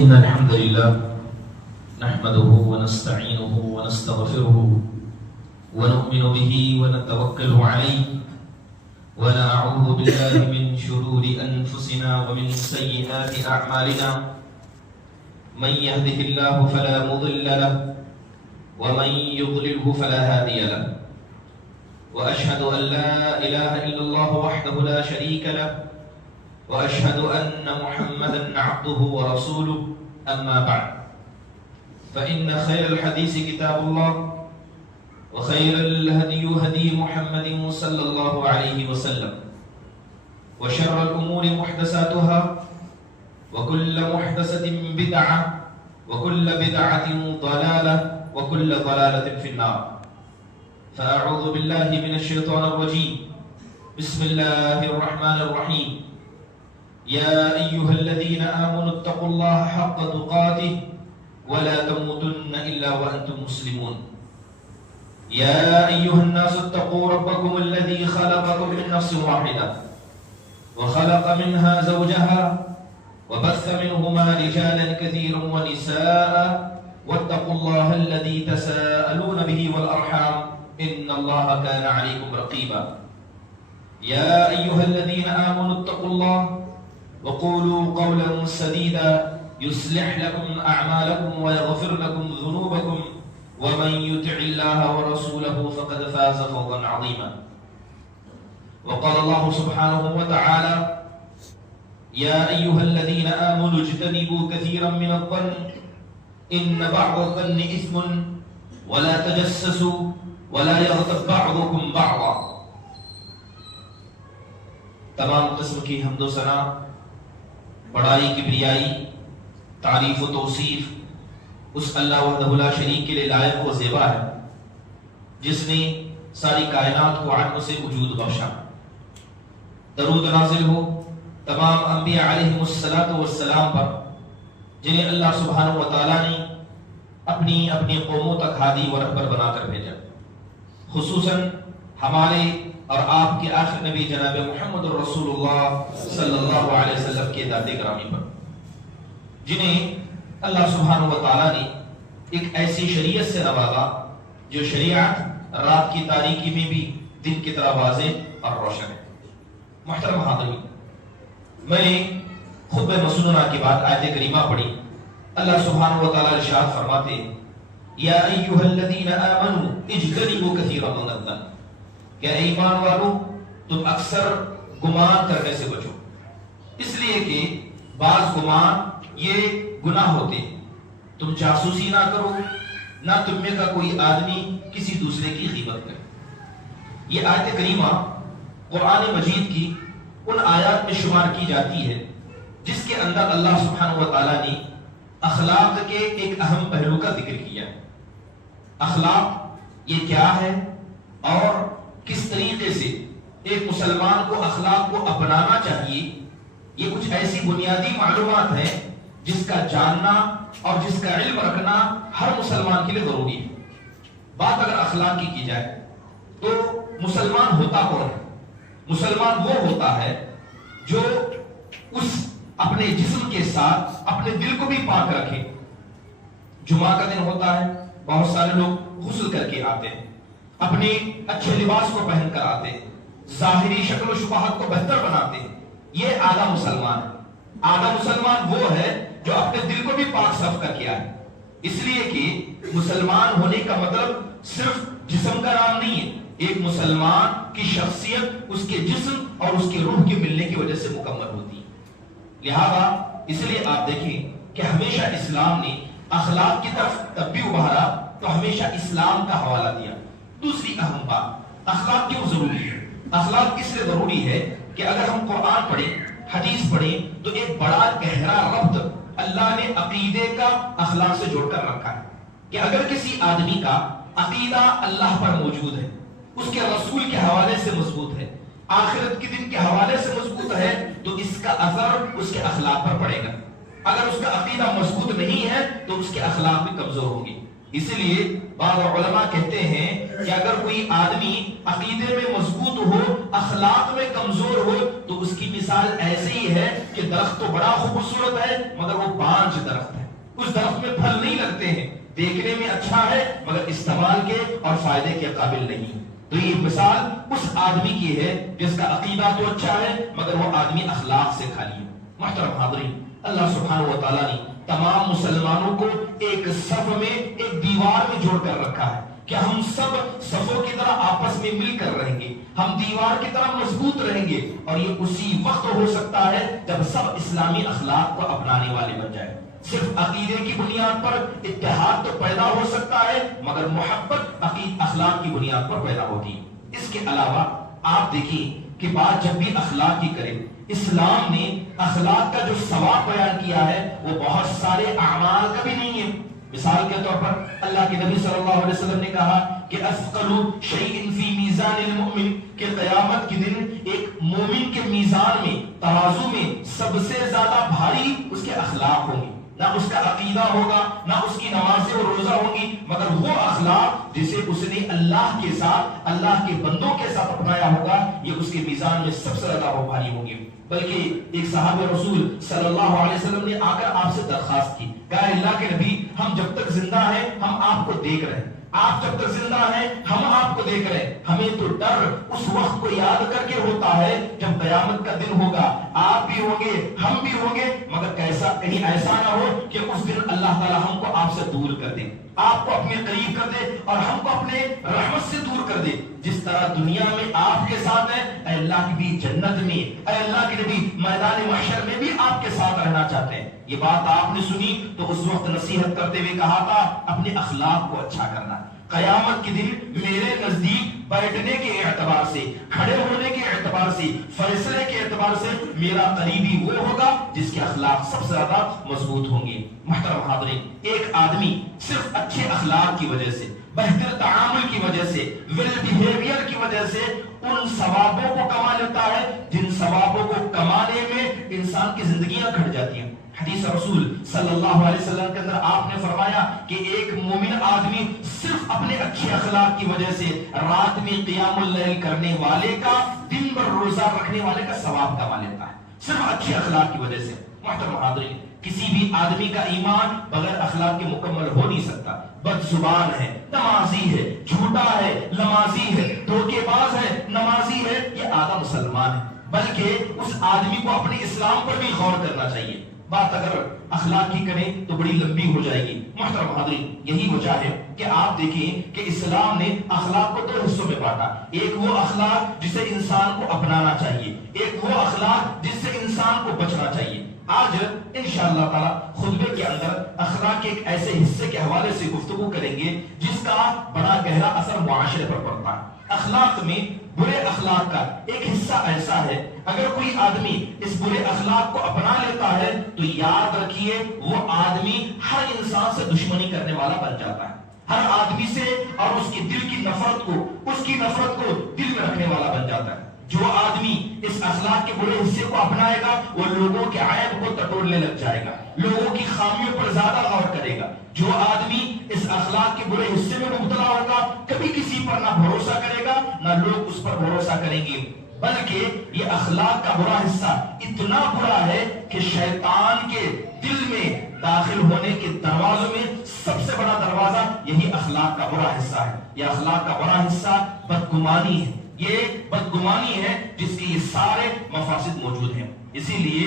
إن الحمد لله نحمده ونستعينه ونستغفره ونؤمن به ونتوكل عليه ونعوذ بالله من شرور أنفسنا ومن سيئات أعمالنا من يهده الله فلا مضل له ومن يضلله فلا هادي له وأشهد أن لا إله إلا الله وحده لا شريك له وأشهد أن محمدا عبده ورسوله أما بعد فإن خير الحديث كتاب الله وخير الهدي هدي محمد صلى الله عليه وسلم وشر الأمور محدثاتها وكل محدثة بدعة وكل بدعة ضلالة وكل ضلالة في النار فأعوذ بالله من الشيطان الرجيم بسم الله الرحمن الرحيم يا أيها الذين آمنوا اتقوا الله حق تقاته ولا تموتن إلا وأنتم مسلمون يا أيها الناس اتقوا ربكم الذي خلقكم من نفس واحدة وخلق منها زوجها وبث منهما رجالا كثيرا ونساء واتقوا الله الذي تساءلون به والأرحام إن الله كان عليكم رقيبا يا أيها الذين آمنوا اتقوا الله وقولوا قولا سديدا يصلح لكم أعمالكم ويغفر لكم ذنوبكم ومن يطع الله ورسوله فقد فاز فوزا عظيما وقال الله سبحانه وتعالى يا أيها الذين آمنوا اجتنبوا كثيرا من الظن إن بعض الظن إثم ولا تجسسوا ولا يغتب بعضكم بعضا تمام قسم کی حمد و ثنا بڑائی کبریائی تعریف و توصیف اس اللہ وحدہ لا شریک کے لیے لائق و زیبا ہے جس نے ساری کائنات کو عدم سے وجود بخشا. درود نازل ہو تمام انبیاء علیہم السلام پر جنہیں اللہ سبحانہ و تعالیٰ نے اپنی اپنی قوموں تک ہادی و رہبر بنا کر بھیجا. خصوصاً ہمارے اور آپ کے آخر نبی جناب محمد رسول اللہ صلی اللہ علیہ وسلم کے ذات گرامی پر جنہیں اللہ سبحانہ و تعالیٰ نے ایک ایسی شریعت سے نوازا جو شریعت رات کی تاریکی میں بھی دن کی طرح واضح اور روشن ہے. محترم حاضرین، میں نے خطبہ مسنونہ کے بعد آیت کریمہ پڑھی. اللہ سبحانہ و تعالیٰ ارشاد فرماتے یا ایھا الذین آمنوا اجتنبوا کثیرا من الظن، کہ ایمان والو تم اکثر گمان کرنے سے بچو، اس لیے کہ بعض گمان یہ گناہ ہوتے ہیں. تم جاسوسی نہ کرو، نہ تم میں کا کوئی آدمی کسی دوسرے کی غیبت کرے. یہ آیت کریمہ قرآن مجید کی ان آیات میں شمار کی جاتی ہے جس کے اندر اللہ سبحانہ و تعالیٰ نے اخلاق کے ایک اہم پہلو کا ذکر کیا ہے. اخلاق یہ کیا ہے اور کس طریقے سے ایک مسلمان کو اخلاق کو اپنانا چاہیے، یہ کچھ ایسی بنیادی معلومات ہیں جس کا جاننا اور جس کا علم رکھنا ہر مسلمان کے لیے ضروری ہے. بات اگر اخلاق کی جائے تو مسلمان ہوتا کون ہے؟ مسلمان وہ ہوتا ہے جو اس اپنے جسم کے ساتھ اپنے دل کو بھی پاک رکھے. جمعہ کا دن ہوتا ہے، بہت سارے لوگ غسل کر کے آتے ہیں، اپنے اچھے لباس کو پہن کر آتے ہیں، ظاہری شکل و شباہت کو بہتر بناتے ہیں. یہ اعلیٰ مسلمان ہے. اعلیٰ مسلمان وہ ہے جو اپنے دل کو بھی پاک صاف کر کے آئے. اس لیے کہ مسلمان ہونے کا مطلب صرف جسم کا نام نہیں ہے. ایک مسلمان کی شخصیت اس کے جسم اور اس کے روح کے ملنے کی وجہ سے مکمل ہوتی ہے. لہذا اس لیے آپ دیکھیں کہ ہمیشہ اسلام نے اخلاق کی طرف تب بھی ابھارا تو ہمیشہ اسلام کا حوالہ دیا. دوسری اہم بات، اخلاق کیوں ضروری ہے؟ اخلاق کس لیے ضروری ہے کہ اگر ہم قرآن پڑھیں، حدیث پڑھیں تو ایک بڑا گہرا ربط اللہ نے عقیدے کا اخلاق سے جوڑ کر رکھا ہے کہ اگر کسی آدمی کا عقیدہ اللہ پر موجود ہے، اس کے رسول کے حوالے سے مضبوط ہے، آخرت کے دن کے حوالے سے مضبوط ہے، تو اس کا اثر اس کے اخلاق پر پڑے گا. اگر اس کا عقیدہ مضبوط نہیں ہے تو اس کے اخلاق بھی کمزور ہوں گے. اس لیے بعض علماء کہتے ہیں کہ اگر کوئی آدمی عقیدے میں مضبوط ہو اخلاق میں کمزور ہو تو اس کی مثال ایسے ہی ہے کہ درخت تو بڑا خوبصورت ہے مگر وہ بانجھ درخت ہے، اس درخت میں پھل نہیں لگتے ہیں، دیکھنے میں اچھا ہے مگر استعمال کے اور فائدے کے قابل نہیں۔ تو یہ مثال اس آدمی کی ہے جس کا عقیدہ تو اچھا ہے مگر وہ آدمی اخلاق سے خالی ہے۔ محترم حاضرین، اللہ سبحانہ و تعالیٰ نے تمام مسلمانوں کو ایک صف میں، ایک دیوار میں جوڑ کر رکھا ہے کہ ہم سب صفوں کی طرح آپس میں مل کر رہیں گے، ہم دیوار کی طرح مضبوط رہیں گے، اور یہ اسی وقت ہو سکتا ہے جب سب اسلامی اخلاق کو اپنانے والے بن جائیں۔ صرف عقیدے کی بنیاد پر اتحاد تو پیدا ہو سکتا ہے مگر محبت اخلاق کی بنیاد پر پیدا ہوتی ہے۔ اس کے علاوہ آپ دیکھیں کہ بات جب بھی اخلاق کی کریں، اسلام نے اخلاق کا جو ثواب بیان کیا ہے وہ بہت سارے اعمال کا بھی نہیں ہے۔ مثال کے طور پر اللہ کے نبی صلی اللہ علیہ وسلم نے کہا کہ اثقل شیء فی میزان المؤمن، کہ قیامت کے دن ایک مومن کے میزان میں، ترازو میں سب سے زیادہ بھاری اس کے اخلاق ہوں گے، نہ اس کا عقیدہ ہوگا، نہ اس کی نمازیں اور روزہ ہوں گی، مگر وہ اخلاق جسے اس نے اللہ کے ساتھ، اللہ کے بندوں کے ساتھ اپنایا ہوگا، یہ اس کے میزان میں سب سے زیادہ بھاری ہوں گے۔ بلکہ ایک صحابہ رسول صلی اللہ علیہ وسلم نے آ کر آپ سے درخواست کی، کہا اللہ کے نبی، ہم جب تک زندہ ہیں ہم آپ کو دیکھ رہے ہیں، آپ جب تک زندہ ہیں ہم آپ کو دیکھ رہے ہیں، ہمیں تو ڈر اس وقت کو یاد کر کے ہوتا ہے جب قیامت کا دن ہوگا، آپ بھی ہوں گے ہم بھی ہوں گے، مگر کہیں ایسا نہ ہو کہ اس دن اللہ تعالی ہم کو آپ سے دور کر دے، آپ کو اپنے قریب کر دے اور ہم کو اپنے رحمت سے دور کر دے۔ جس طرح دنیا میں آپ کے ساتھ ہیں، اے اللہ کی بھی جنت میں، اے اللہ کے نبی میدان محشر میں بھی آپ کے ساتھ رہنا چاہتے ہیں۔ یہ بات آپ نے سنی تو اس وقت نصیحت کرتے ہوئے کہا تھا اپنے اخلاق کو اچھا کرنا۔ قیامت کے دن میرے نزدیک بیٹھنے کے اعتبار سے، کھڑے ہونے کے اعتبار سے، فیصلے کے اعتبار سے میرا قریبی وہ ہوگا جس کے اخلاق سب سے زیادہ مضبوط ہوں گے۔ محترم حاضرین، ایک آدمی صرف اچھے اخلاق کی وجہ سے، بہتر تعامل کی وجہ سے، ویل بیہیویئر کی وجہ سے ان ثوابوں کو کما لیتا ہے جن ثوابوں کو کمانے میں انسان کی زندگیاں گھٹ جاتی ہیں۔ حدیث رسول صلی اللہ علیہ وسلم کے اندر آپ نے فرمایا کہ ایک مومن آدمی صرف اپنے اچھے اخلاق کی وجہ سے رات میں قیام اللیل کرنے والے کا، دن بھر روزہ رکھنے والے کا ثواب کما لیتا ہے، صرف اچھے اخلاق کی وجہ سے۔ محترم حاضرین، کسی بھی آدمی کا ایمان بغیر اخلاق کے مکمل ہو نہیں سکتا۔ بد زبان ہے، نمازی ہے، جھوٹا ہے، نمازی ہے، دھوکے باز ہے، نمازی ہے، یہ آدھا مسلمان ہے۔ بلکہ اس آدمی کو اپنے اسلام پر بھی غور کرنا چاہیے۔ بات اگر اخلاق کی کریں تو بڑی لمبی ہو جائے گی۔ محترم حاضرین، یہی وجہ ہے کہ آپ دیکھیں کہ اسلام نے اخلاق کو دو حصوں میں بانٹا۔ ایک وہ اخلاق جسے انسان کو اپنانا چاہیے، ایک وہ اخلاق جس سے انسان کو بچنا چاہیے۔ آج انشاءاللہ تعالی خطبے کے اندر اخلاق کے ایک ایسے حصے کے حوالے سے گفتگو کریں گے جس کا بڑا گہرا اثر معاشرے پر پڑتا ہے۔ اخلاق میں برے اخلاق کا ایک حصہ ایسا ہے، اگر کوئی آدمی اس برے اخلاق کو اپنا لیتا ہے تو یاد رکھیے وہ آدمی ہر انسان سے دشمنی کرنے والا بن جاتا ہے، ہر آدمی سے اور اس کی دل کی نفرت کو، اس کی نفرت کو دل میں رکھنے والا بن جاتا ہے۔ جو آدمی اس اخلاق کے برے حصے کو اپنائے گا وہ لوگوں کے عیب کو ٹٹولنے لگ جائے گا، لوگوں کی خامیوں پر زیادہ غور کرے گا۔ جو آدمی اس اخلاق کے برے حصے میں مبتلا ہوگا کبھی کسی پر نہ بھروسہ کرے گا نہ لوگ اس پر بھروسہ کریں گے، بلکہ یہ اخلاق کا برا حصہ اتنا برا ہے کہ شیطان کے دل میں داخل ہونے کے دروازوں میں سب سے بڑا دروازہ یہی اخلاق کا برا حصہ ہے۔ یہ اخلاق کا برا حصہ بدگمانی ہے، یہ بدگمانی ہے جس کے یہ سارے مفاسد موجود ہیں۔ اسی لیے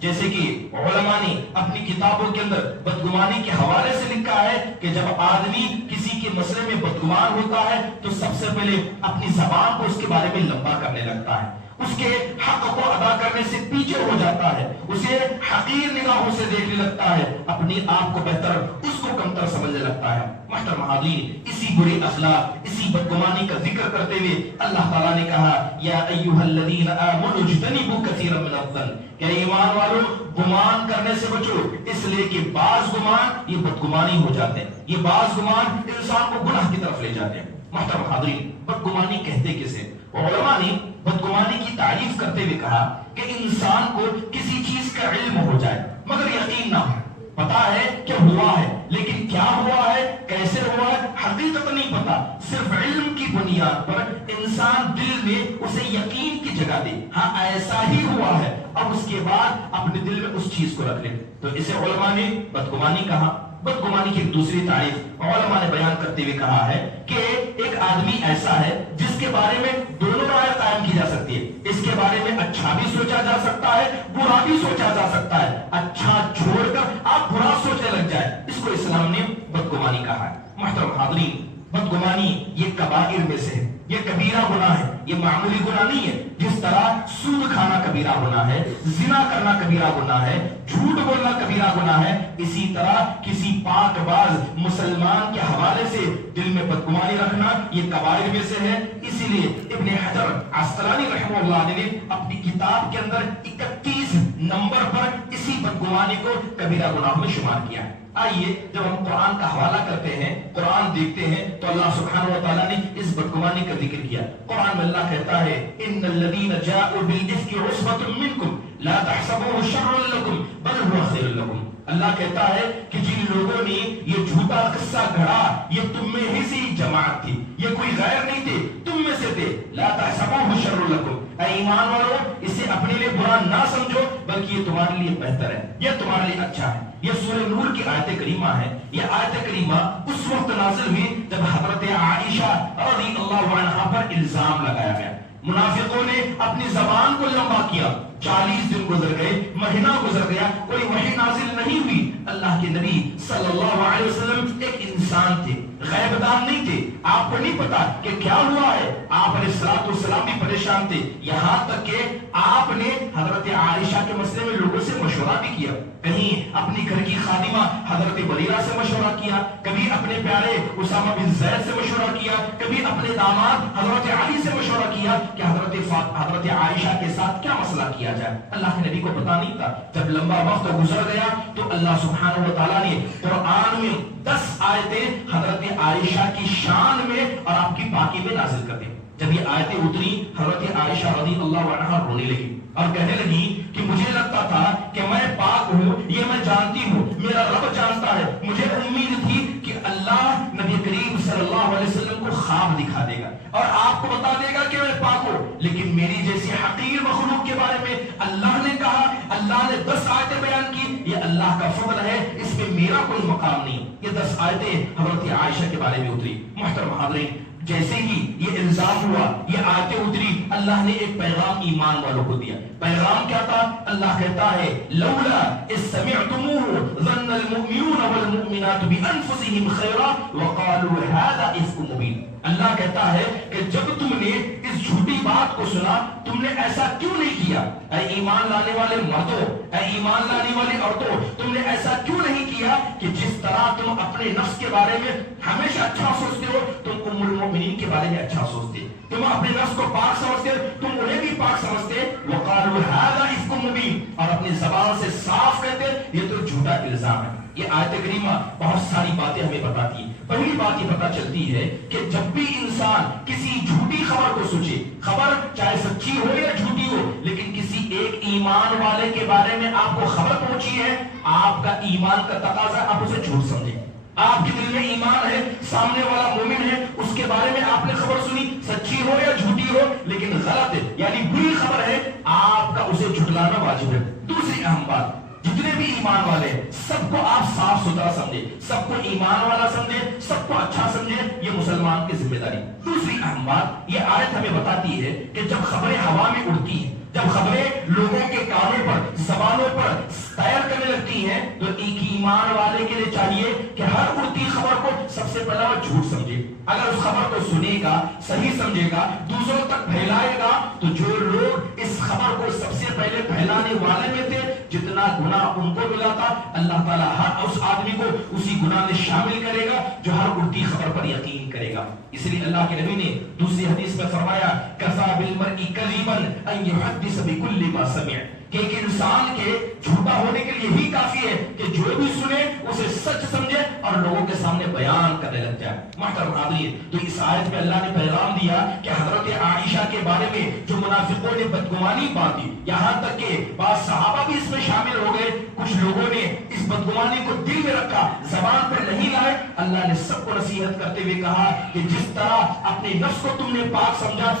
جیسے کہ علماء نے اپنی کتابوں کے اندر بدگمانی کے حوالے سے لکھا ہے کہ جب آدمی کسی کے مسئلے میں بدگمان ہوتا ہے تو سب سے پہلے اپنی زبان کو اس کے بارے میں لمبا کرنے لگتا ہے، اس کے حق کو ادا کرنے سے پیچھے ہو جاتا ہے، اسے حقیر نگاہوں سے دیکھنے لگتا ہے، اپنے آپ کو بہتر، اس کو کمتر سمجھنے لگتا ہے۔ محترم حاضرین، اسی برے اخلاق، اسی بدگمانی کا ذکر کرتے ہوئے اللہ تعالیٰ نے کہا یا ایھا الذین آمنوا اجتنبوا کثیرا من الظن، کہ ایمان والو گمان کرنے سے بچو، اس لیے کہ بعض گمان یہ بدگمانی ہو جاتے ہیں، یہ بعض گمان انسان کو گناہ کی طرف لے جاتے ہیں۔ محترم حاضرین، بدگمانی کہتے کسے؟ علماء نے بدگمانی کی تعریف کرتے ہوئے کہا کہ انسان کو کسی چیز کا علم ہو جائے مگر یقین نہ ہو، پتا ہے کہ ہوا ہے، لیکن کیا ہوا ہے، کیسے ہوا ہے، حقیقت نہیں پتا. صرف علم کی بنیاد پر انسان دل میں اسے یقین کی جگہ دے، ہاں ایسا ہی ہوا ہے، اب اس کے بعد اپنے دل میں اس چیز کو رکھ لے. تو اسے علماء نے بدگمانی کہا. بدگمانی کی ایک دوسری تعریف علماء نے بیان کرتے ہوئے کہا ہے کہ ایک آدمی ایسا ہے جس کے بارے میں دونوں رائے قائم کی جا سکتی ہے. اس کے بارے میں اچھا بھی سوچا جا سکتا ہے، برا بھی سوچا جا سکتا ہے. اچھا چھوڑ کر آپ برا سوچنے لگ جائے، اس کو اسلام نے بدگمانی کہا ہے. محترم حاضرین، بدگمانی یہ کبائر میں سے ہے، یہ کبیرہ گناہ ہے، یہ معمولی گناہ نہیں ہے. جس طرح سود کھانا کبیرہ گناہ ہے، زنا کرنا کبیرہ گناہ ہے، جھوٹ بولنا کبیرہ گناہ ہے، اسی طرح کسی پاک باز مسلمان کے حوالے سے دل میں بدگمانی رکھنا یہ کبائر میں سے ہے. اسی لیے ابن حجر عسقلانی رحمہ اللہ نے اپنی کتاب کے اندر 31 نمبر پر اسی بدگمانی کو کبیرہ گناہ میں شمار کیا ہے. آئیے جب ہم قرآن کا حوالہ کرتے ہیں، قرآن دیکھتے ہیں تو اللہ سبحانہ و تعالیٰ نے اس بدگمانی کا ذکر کیا. قرآن میں اللہ کہتا ہے ان الذین جاءوا بالافک عصبۃ منکم لا تحسبوه شرا لکم بل هو خیر لکم. اللہ کہتا ہے کہ جن لوگوں نے یہ جھوٹا قصہ گھڑا یہ تم میں ہی سی جماعت تھی، یہ کوئی غیر نہیں تھے، تم میں سے تھے. لا تحسبوه شر لکم، اے ایمان والو اسے اپنے لیے برا نہ سمجھو بلکہ یہ تمہارے لیے بہتر ہے، یہ تمہارے لیے اچھا ہے. یہ سورہ نور کی آیت کریمہ ہے. یہ آیت کریمہ اس وقت نازل ہوئی جب حضرت عائشہ رضی اللہ عنہا پر الزام لگایا گیا. منافقوں نے اپنی زبان کو لمبا کیا، 40 دن گزر گئے، مہینہ گزر گیا، کوئی وحی نازل نہیں ہوئی. اللہ کے نبی صلی اللہ علیہ وسلم ایک انسان تھے، غیب دان نہیں تھے. آپ کو نہیں پتا کہ کیا ہوا ہے. آپ علیہ الصلوۃ والسلام بھی پریشان تھے، یہاں تک کہ آپ نے حضرت عائشہ کے مسئلے میں لوگوں سے مشورہ بھی کیا. کہیں اپنی گھر کی خادمہ حضرت بریرہ سے مشورہ کیا، کبھی اپنے پیارے اسامہ بن زید سے مشورہ کیا، کبھی اپنے داماد حضرت علی سے مشورہ کیا کہ حضرت عائشہ کے ساتھ کیا مسئلہ کیا جائے. اللہ کے نبی کو پتا نہیں تھا. جب لمبا وقت گزر گیا تو اللہ سبحانہ و تعالیٰ نے قرآن میں 10 آیتیں حضرت عائشہ کی شان میں اور آپ کی پاکی میں نازل کر دی. جب یہ آیتیں اتری حضرت عائشہ رضی اللہ عنہا رونے لگی اور کہنے لگی کہ مجھے لگتا تھا کہ میں پاک ہوں، یہ میں جانتی ہوں، میرا رب جانتا ہے. مجھے امید تھی کہ اللہ نبی کریم صلی اللہ علیہ وسلم کو خواب دکھا دے گا اور آپ کو بتا دے گا کہ میں پاک ہوں، لیکن میری جیسی حقیر مخلوق کے بارے میں اللہ نے کہا، اللہ نے 10 آیتیں بیان کی. یہ اللہ کا فضل ہے، اس میں میرا کوئی مقام نہیں. یہ 10 آیتیں حضرت عائشہ کے بارے میں اتری. محترم حاضرین، جیسے ہی یہ الزام ہوا، یہ آیتیں اتری، اللہ نے ایک پیغام ایمان والوں کو دیا. پیغام کیا تھا؟ اللہ کہتا ہے لولا اذ سمعتموه ظن المؤمنون والمؤمنات بانفسهم خيرا وقالوا هذا افك مبين. اللہ کہتا ہے کہ جب تم نے اس جھوٹی بات کو سنا تم نے ایسا کیوں نہیں کیا؟ اے ایمان لانے والے مردوں، اے ایمان لانے والی عورتوں، تم نے ایسا کیوں نہیں کیا کہ جس طرح تم اپنے نفس کے بارے میں ہمیشہ اچھا سوچتے ہو تم ام المؤمنین کے بارے میں اچھا سوچتے، تم اپنے نفس کو پاک سمجھتے، تم انہیں بھی پاک سمجھتے. وقالوا هذا افك مبين، اور اپنی زبان سے صاف کہتے یہ تو جھوٹا الزام ہے. یہ آیت کریمہ بہت ساری باتیں ہمیں بتاتی ہے. پہلی بات یہ پتہ چلتی ہے کہ جب بھی انسان کسی جھوٹی خبر کو سوچے، خبر چاہے سچی ہو یا جھوٹی ہو، لیکن کسی ایک ایمان والے کے بارے میں آپ کو خبر پہنچی ہے، آپ کا ایمان کا تقاضا آپ اسے جھوٹ سمجھیں. آپ کے دل میں ایمان ہے، سامنے والا مومن ہے، اس کے بارے میں آپ نے خبر سنی، سچی ہو یا جھوٹی ہو لیکن غلط ہے یعنی بری خبر ہے، آپ کا اسے جھٹلانا واجب ہے. دوسری اہم بات، جتنے بھی ایمان والے ہیں سب کو آپ صاف ستھرا سمجھے، سب کو ایمان والا سمجھے، سب کو اچھا سمجھے، یہ مسلمان کی ذمہ داری. دوسری اہم بات، یہ آیت ہمیں بتاتی ہے کہ جب خبریں ہوا میں اڑتی ہیں، جب خبریں لوگوں کے کانوں پر، زبانوں پر تیر کرنے لگتی ہیں تو ایک ایمان والے کے لیے چاہیے کہ ہر اڑتی خبر کو سب سے پہلا وہ جھوٹ سمجھے. اگر اس خبر کو سنے گا، صحیح سمجھے گا، دوسروں تک پھیلائے گا تو جو لوگ اس خبر کو سب سے پہلے پھیلانے والے میں تھے جتنا گناہ ان کو ملا تھا اللہ تعالیٰ ہر اس آدمی کو اسی گناہ میں شامل کرے گا جو ہر اڑتی خبر پر یقین کرے گا. اس لیے اللہ کے نبی نے دوسری حدیث میں فرمایا کفا بالمرء کذبا ان يحدث بكل ما سمع، کہ ایک انسان کے جھوٹا ہونے کے لیے یہی کافی ہے کہ جو بھی سنے اسے سچ سمجھے اور اور لوگوں کے سامنے بیان کرنے لگ جائے. محترم حاضرین، تو اس آیت میں اللہ نے پیغام دیا کہ حضرت عائشہ کے بارے میں جو منافقوں نے بدگمانی باندھی، یہاں تک کہ بعض صحابہ بھی اس میں شامل ہو گئے، کچھ لوگوں نے اس بدگمانی کو دل میں رکھا، زبان پر نہیں لائے. اللہ نے سب کو نصیحت کرتے ہوئے کہا کہ جس طرح اپنے نفس کو تم نے پاک سمجھا،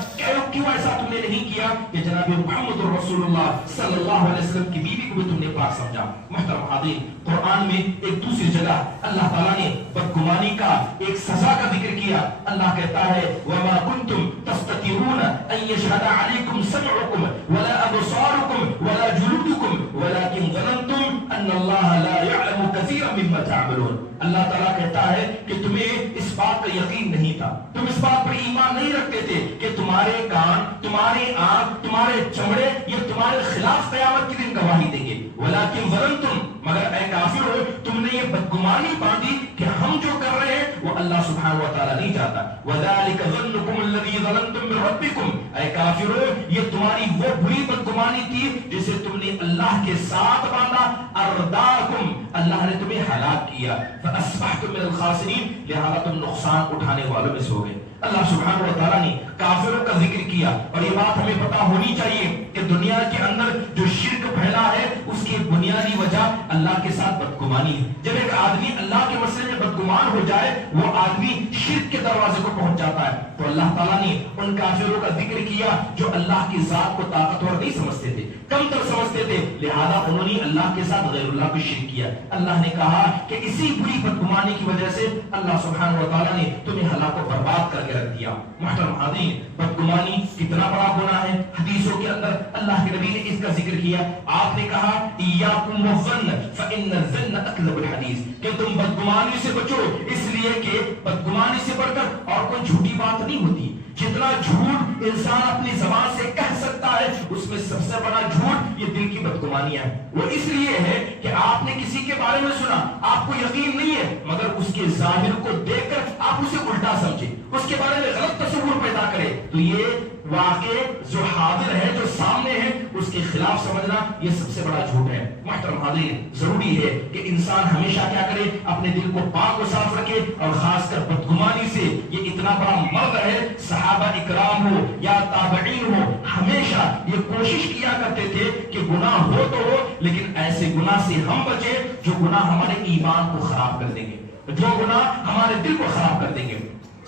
کیوں ایسا تم نے نہیں کیا کہ جناب محمد رسول اللہ صلی اللہ علیہ وسلم کی بیوی کو بھی تم نے پاک سمجھا. محترم حاضرین، قرآن میں ایک دوسری جگہ اللہ تعالیٰ نے بدگمانی کا ایک سزا کا ذکر کیا. اللہ کہتا ہے وَمَا كُنْتُمْ تَسْتَطِيعُونَ أَن يَشْهَدَ عَلَيْكُمْ سَمْعُكُمْ وَلَا أَبْصَارُكُمْ وَلَا جُلُودُكُمْ وَلَكِنْ ظَنَنْتُمْ أَنَّ اللَّهَ لَا يَعْلَمُ كَثِيرًا مِمَّا تَعْمَلُونَ. اللہ تعالیٰ کہتا ہے کہ تمہیں اس بات کا یقین نہیں تھا، تم اس بات پر ایمان نہیں رکھتے تھے کہ تمہارے کان، تمہاری آنکھ، تمہارے چمڑے یہ تمہارے خلاف قیامت کے دن گواہی دیں گے. وَلَكِنْ ظَنَنْتُمْ، مگر اے کافر ہو تم نے یہ بدگمانی باندھی کہ ہم جو کر رہے ہیں وہ اللہ سبحانہ و تعالیٰ نہیں چاہتا. وَذَلِكَ ظَنُّكُمُ الَّذِي ظَنَنْتُمْ بِرَبِّكُمْ، اے کافر ہو یہ تمہاری وہ بری بدگمانی تھی جسے تم نے اللہ کے ساتھ باندھا. ارداکم، اللہ نے تمہیں ہلاک کیا. فَأَصْبَحْتُمْ مِنَ الْخَاسِرِينَ، لہذا تم نقصان اٹھانے والوں میں سو گئے. اللہ سبحانہ و تعالیٰ نے کافروں کا ذکر کیا، اور یہ بات ہمیں پتا ہونی چاہیے کہ دنیا کے اندر جو شرک پھیلا ہے اس کی بنیادی وجہ اللہ کے ساتھ بدگمانی ہے. جب ایک آدمی اللہ کے مسئلے میں بدگمان ہو جائے وہ آدمی شرک کے دروازے کو پہنچ جاتا ہے. تو اللہ تعالیٰ نے ان کافروں کا ذکر کیا جو اللہ کی ذات کو طاقتور نہیں سمجھتے تھے، کم تر سمجھتے تھے، لہذا انہوں نے اللہ کے ساتھ غیر اللہ کو شرک کیا. اللہ نے کہا کہ اسی بری بدگمانی کی وجہ سے اللہ سبحانہ و تعالیٰ نے تمہیں ہلاک و برباد کر کے رکھ دیا. محترم حاضرین، بدگمانی کتنا بڑا گناہ ہے. حدیثوں کے اندر اللہ کے نبی نے اس کا ذکر کیا. آپ نے کہا ایاکم والظن فإن الظن اکذب الحدیث، کہ تم بدگمانی سے بچو، اس لیے کہ بدگمانی سے بڑھ کر اور کوئی جھوٹی بات نہیں ہوتی. جتنا جھوٹ انسان اپنی زبان سے کہہ سکتا ہے اس میں سب سے بڑا جھوٹ یہ دل کی بدگمانی ہے. وہ اس لیے ہے کہ آپ نے کسی کے بارے میں سنا، آپ کو یقین نہیں ہے، مگر اس کے ظاہر کو دیکھ کر آپ اسے الٹا سمجھے، اس کے بارے میں غلط تصور پیدا کرے، تو یہ واقع جو حاضر ہے، جو سامنے ہے، اس کے خلاف سمجھنا یہ سب سے بڑا جھوٹ ہے. محترم حاضرین، ضروری ہے کہ انسان ہمیشہ کیا کرے، اپنے دل کو پاک و صاف رکھے، اور خاص کر بدگمانی سے. یہ اتنا بڑا مرد ہے، صحابہ اکرام ہو یا تابعین ہو، ہمیشہ یہ کوشش کیا کرتے تھے کہ گناہ ہو تو ہو لیکن ایسے گناہ سے ہم بچے جو گناہ ہمارے ایمان کو خراب کر دیں گے، جو گناہ ہمارے دل کو خراب کر دیں گے.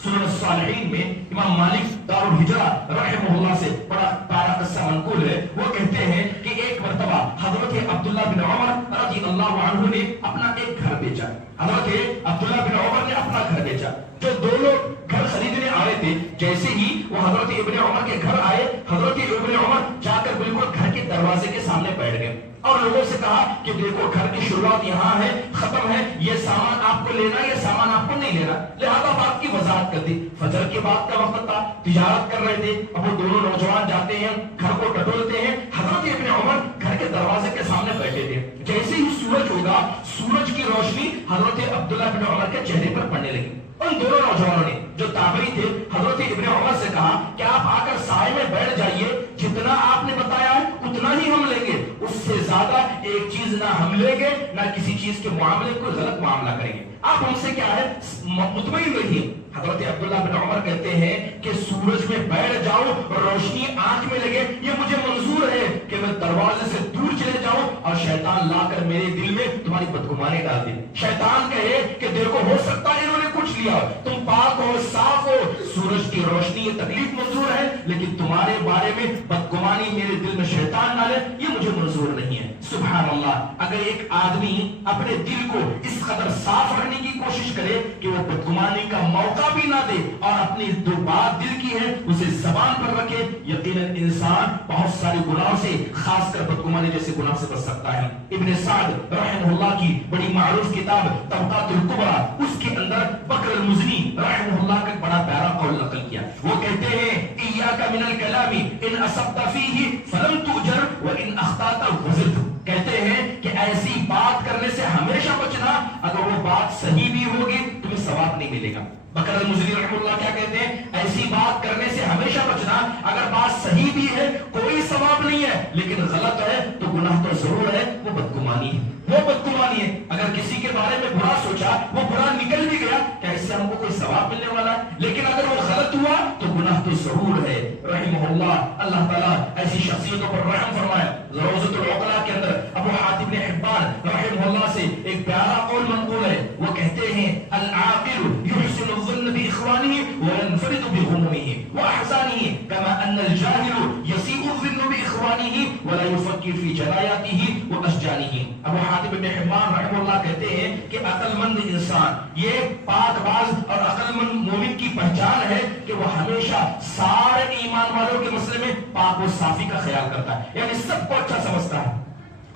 سنن الصالحین میں امام مالک دار الہجرہ رحمہ اللہ سے بڑا پیارا قصہ منقول ہے. وہ کہتے ہیں کہ ایک مرتبہ حضرت عبداللہ بن عمر رضی اللہ عنہ نے اپنا ایک گھر بیچا. حضرت عبداللہ بن عمر نے اپنا گھر بیچا. جو دو لوگ گھر خریدنے آئے تھے، جیسے ہی وہ حضرت ابن عمر کے گھر آئے، حضرت ابن عمر جا کر بالکل گھر کے دروازے کے سامنے بیٹھ گئے اور لوگوں سے کہا کہ دیکھو گھر کی شروعات یہاں ہے، ختم ہے، یہ سامان آپ کو لینا، یہ سامان آپ کو نہیں لینا. لہذا بات کی وضاحت کر دی. فجر کے بعد کا وقت تھا، تجارت کر رہے تھے. اب وہ دونوں نوجوان جاتے ہیں، گھر کو ٹٹولتے ہیں. حضرت ابن عمر گھر کے دروازے کے سامنے بیٹھے تھے. جیسے ہی سورج ہوگا، سورج کی روشنی حضرت عبداللہ بن عمر کے چہرے پر پڑنے لگی. ان دونوں نوجوانوں نے جو تابعی تھے حضرت ابن عمر سے کہا کہ آپ آ کر سائے میں بیٹھ جائیے، جتنا آپ نے بتایا ہے اتنا ہی ہم لیں گے، اس سے زیادہ ایک چیز نہ ہم لیں گے، نہ کسی چیز کے معاملے کو غلط معاملہ کریں گے. آپ ہم سے کیا ہے مطمئن رہیے. حضرت عبداللہ بن عمر کہتے ہیں کہ سورج میں بیٹھ جاؤ، روشنی آنکھ میں لگے، یہ مجھے منظور ہے کہ میں دروازے سے دور چلے جاؤں اور شیطان لا کر میرے دل میں تمہاری بدگمانی ڈال دے. شیطان کہے کہ دیکھو ہو سکتا ہے انہوں نے کچھ لیا، تم پاک ہو، صاف ہو، سورج کی روشنی یہ تکلیف منظور ہے، لیکن تمہارے بارے میں بدگمانی میرے دل میں شیطان ڈالے یہ مجھے منظور نہیں ہے. سبحان اللہ. اگر ایک آدمی اپنے دل کو اس قدر صاف رکھنے کی کوشش کرے کہ وہ بدگمانی کا موقع بھی نہ دے اور اپنی جو بات دل کی ہے اسے زبان پر رکھے، یقیناً انسان بہت سارے گناہوں سے، خاص کر بدگمانی جیسے گناہ سے بچ سکتا ہے. ابن سعد رحمہ اللہ کی بڑی معروف کتاب طبقات الکبریٰ، اس کے اندر بکر المزنی رحمہ اللہ کا بڑا پیارا قول نقل کیا. وہ کہتے ہیں ایاک من الکلام ان اصبت فیہ فلم تؤجر وان اخطأت غزرت. کہتے ہیں کہ ایسی بات کرنے سے ہمیشہ بچنا، اگر وہ بات صحیح بھی ہوگی تمہیں ثواب نہیں ملے گا. بکر المزنی رحمہ اللہ کیا کہتے ہیں، ایسی بات کرنے سے ہمیشہ بچنا، اگر بات صحیح بھی ہے کوئی ثواب نہیں ہے لیکن غلط ہے تو گناہ تو ضرور ہے، وہ بدگمانی ہے. وہ بدگمانی ہے. اگر کسی کے بارے میں برا سوچا, وہ برا نکل بھی گیا, کیا اس سے ہم کو کوئی ثواب ملنے والا ہے؟ لیکن اگر وہ غلط ہوا تو گناہ تو ضرور ہے. رحمہ اللہ تعالیٰ ایسی شخصیتوں پر رحم فرمائے. روضۃ العقلاء کے اندر ابو حاتم بن حبان رحمہ اللہ سے ایک پیارا قول منقول ہے. وہ کہتے ہیں العاقل يحسن الظن باخوانه وينفرد بغمومه واحزانه كما ان الجاهل يسيء الظن باخوانه ولا يفكر في جناياته واشجانه. ابو حاتم بن حبان رحمہ اللہ کہتے ہیں کہ عقل مند انسان, یہ پاک باز اور عقل مند مومن کی پہچان ہے کہ وہ ہمیشہ سارے ایمان والوں کے مسئلے میں پاک و صافی کا خیال کرتا ہے, یعنی سب کو اچھا سمجھتا ہے,